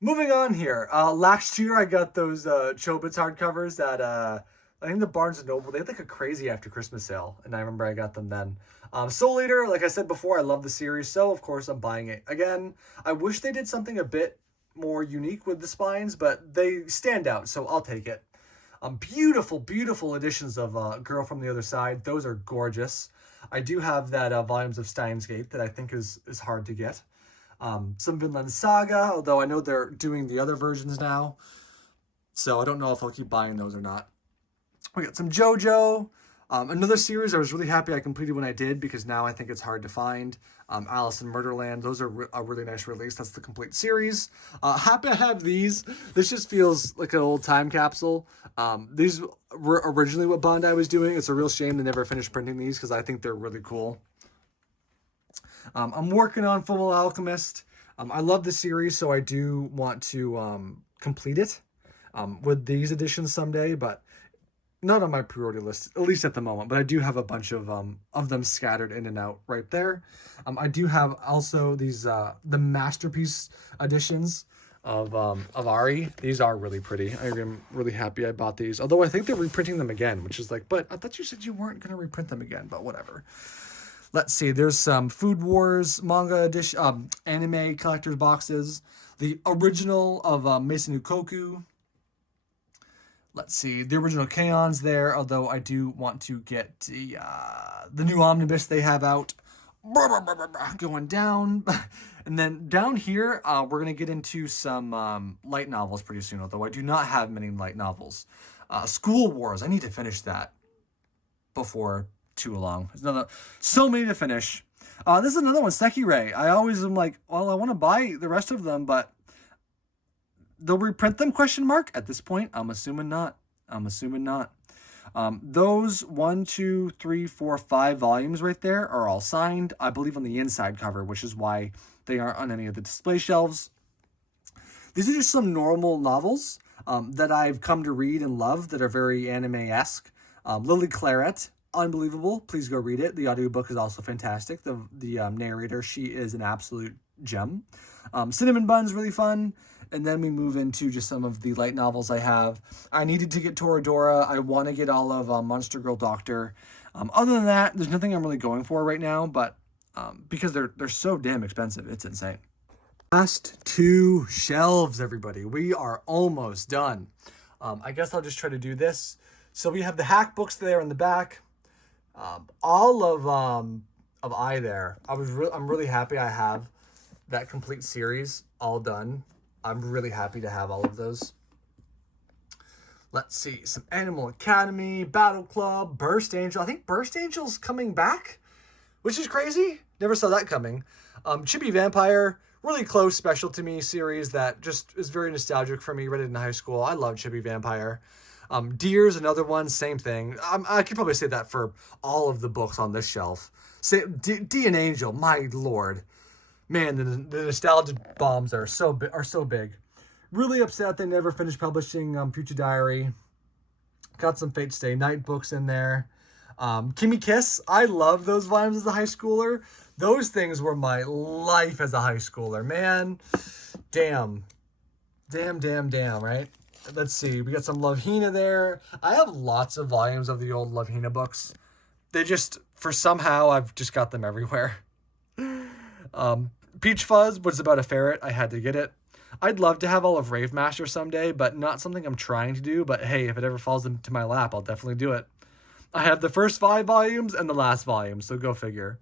Moving on here. Last year I got those Chobits hardcovers at I think the Barnes & Noble. They had like a crazy after Christmas sale, and I remember I got them then. Soul Eater, like I said before, I love the series, so of course I'm buying it. Again, I wish they did something a bit more unique with the spines, but they stand out, so I'll take it. Beautiful, beautiful editions of Girl from the Other Side. Those are gorgeous. I do have that Volumes of Steins Gate that I think is hard to get. Some Vinland Saga, although I know they're doing the other versions now, so I don't know if I'll keep buying those or not. We got some JoJo. Another series I was really happy I completed when I did, because now I think it's hard to find. Alice in Murderland. Those are a really nice release. That's the complete series. Happy I have these. This just feels like an old time capsule. These were originally what Bandai was doing. It's a real shame they never finished printing these because I think they're really cool. I'm working on Fullmetal Alchemist. I love the series, so I do want to complete it with these editions someday, but not on my priority list, at least at the moment. But I do have a bunch of them scattered in and out right there. I do have also these the Masterpiece editions of Ari. These are really pretty. I am really happy I bought these. Although I think they're reprinting them again, which is like, but I thought you said you weren't going to reprint them again, but whatever. Let's see, there's some Food Wars manga edition, anime collector's boxes. The original of Mason Ukoku. Let's see, the original K-On's there, although I do want to get the new omnibus they have out. Going down. And then down here, we're going to get into some light novels pretty soon, although I do not have many light novels. School Wars, I need to finish that before too long. There's another, so many to finish. This is another one, Sekirei. I always am like, well, I want to buy the rest of them, but they'll reprint them, question mark? At this point, I'm assuming not. Those 1, 2, 3, 4, 5 volumes right there are all signed, I believe, on the inside cover, which is why they aren't on any of the display shelves. These are just some normal novels that I've come to read and love that are very anime-esque. Lily Claret, unbelievable. Please go read it. The audiobook is also fantastic. The narrator, she is an absolute gem. Cinnamon Bun's really fun. And then we move into just some of the light novels I have. I needed to get Toradora. I want to get all of Monster Girl Doctor. Other than that, there's nothing I'm really going for right now, but because they're so damn expensive, it's insane. Last 2 shelves, everybody. We are almost done. I guess I'll just try to do this. So we have the hack books there in the back. All of I there. I'm really happy I have that complete series all done. I'm really happy to have all of those. Let's see, some Animal Academy, Battle Club, Burst Angel. I think Burst Angel's coming back, which is crazy. Never saw that coming. Chibi Vampire, really close special to me series that just is very nostalgic for me. Read it in high school. I love Chibi Vampire. Deer's another one, same thing. I could probably say that for all of the books on this shelf. D and Angel, my lord. Man, the nostalgia bombs are so big. Really upset they never finished publishing Future Diary. Got some Fate Stay Night books in there. Kimmy Kiss, I love those volumes as a high schooler. Those things were my life as a high schooler, man. Damn, right? Let's see, we got some Love Hina there. I have lots of volumes of the old Love Hina books. They just, for somehow, I've just got them everywhere. Peach Fuzz was about a ferret. I had to get it. I'd love to have all of Rave Master someday, but not something I'm trying to do. But hey, if it ever falls into my lap, I'll definitely do it. I have the first 5 volumes and the last volume, so go figure.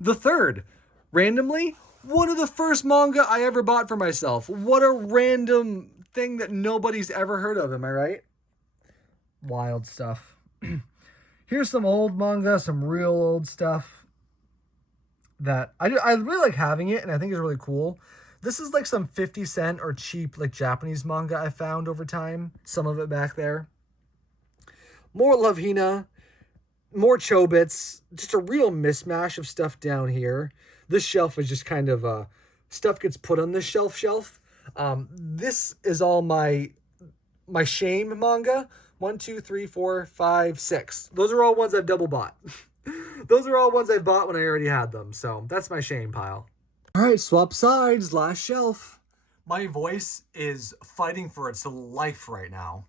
The Third, randomly, one of the first manga I ever bought for myself. What a random thing that nobody's ever heard of, am I right? Wild stuff. Here's some old manga, some real old stuff that I really like having it, and I think it's really cool. This is like some 50-cent or cheap like Japanese manga I found over time. Some of it back there. More Love Hina. more Chobits, just a real mismatch of stuff down here. This shelf is just kind of stuff gets put on this shelf. This is all my shame manga. 1, 2, 3, 4, 5, 6. Those are all ones I've double bought. Those are all ones I bought when I already had them. So that's my shame pile. All right, swap sides, last shelf. My voice is fighting for its life right now.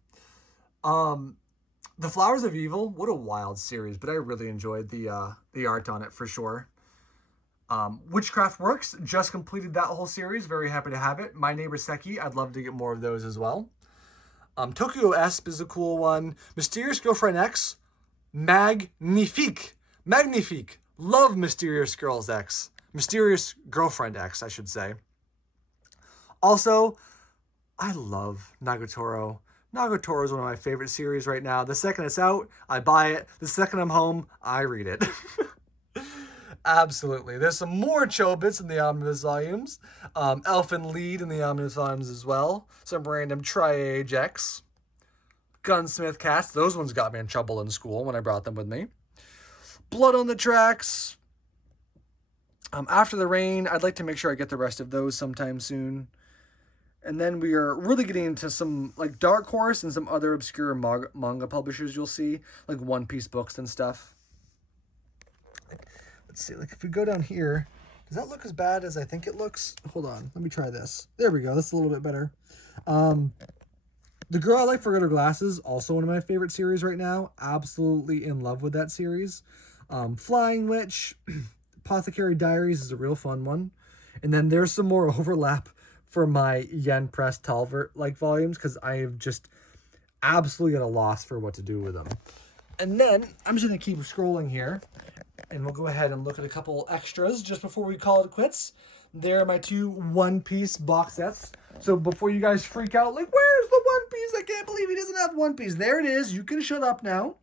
The Flowers of Evil, what a wild series, but I really enjoyed the art on it for sure. Witchcraft Works, just completed that whole series. Very happy to have it. My Neighbor Seki, I'd love to get more of those as well. Tokyo Esp is a cool one. Mysterious Girlfriend X, magnifique. Magnifique. Love Mysterious Girlfriend X, I should say. Also, I love Nagatoro. Nagatoro is one of my favorite series right now. The second it's out, I buy it. The second I'm home, I read it. Absolutely. There's some more Chobits in the Omnibus volumes. Elfin Lead in the Omnibus volumes as well. Some random Tri-Age X. Gunsmith Cast. Those ones got me in trouble in school when I brought them with me. Blood on the Tracks. After the Rain. I'd like to make sure I get the rest of those sometime soon. And then we are really getting into some like Dark Horse and some other obscure manga publishers you'll see. Like One Piece books and stuff. Let's see, like if we go down here, does that look as bad as I think it looks? Hold on, let me try this. There we go, that's a little bit better. The Girl I Like Forgot Her Glasses, also one of my favorite series right now. Absolutely in love with that series. Flying Witch, Apothecary Diaries is a real fun one. And then there's some more overlap for my Yen Press Talbot like volumes because I have just absolutely at a loss for what to do with them. And then I'm just going to keep scrolling here. And we'll go ahead and look at a couple extras just before we call it quits. There are my 2 One Piece box sets. So before you guys freak out, like, where's the One Piece? I can't believe he doesn't have One Piece. There it is. You can shut up now.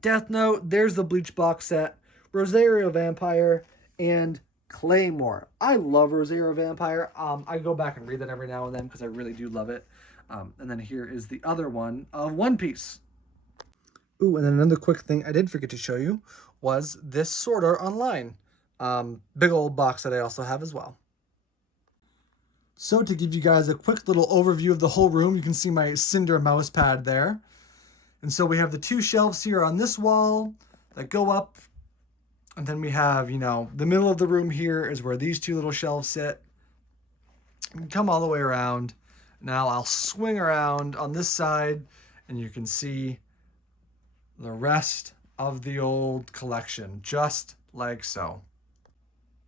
Death Note. There's the Bleach box set. Rosario Vampire. And Claymore. I love Rosario Vampire. I go back and read that every now and then because I really do love it. And then here is the other one of One Piece. Ooh, and then another quick thing I did forget to show you was this Sword Art Online. Big old box that I also have as well. So to give you guys a quick little overview of the whole room, you can see my Cinder mouse pad there. And so we have the 2 shelves here on this wall that go up. And then we have, you know, the middle of the room here is where these 2 little shelves sit. You can come all the way around. Now I'll swing around on this side and you can see the rest of the old collection, just like so.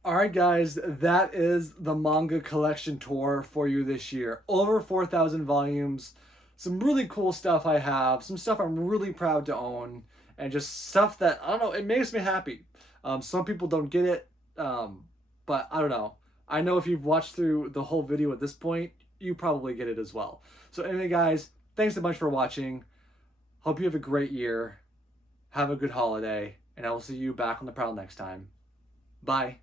All right, guys, that is the manga collection tour for you this year. Over 4,000 volumes, some really cool stuff I have, some stuff I'm really proud to own, and just stuff that, I don't know, it makes me happy. Some people don't get it, but I don't know. I know if you've watched through the whole video at this point, you probably get it as well. So anyway, guys, thanks so much for watching. Hope you have a great year. Have a good holiday, and I will see you back on the prowl next time. Bye.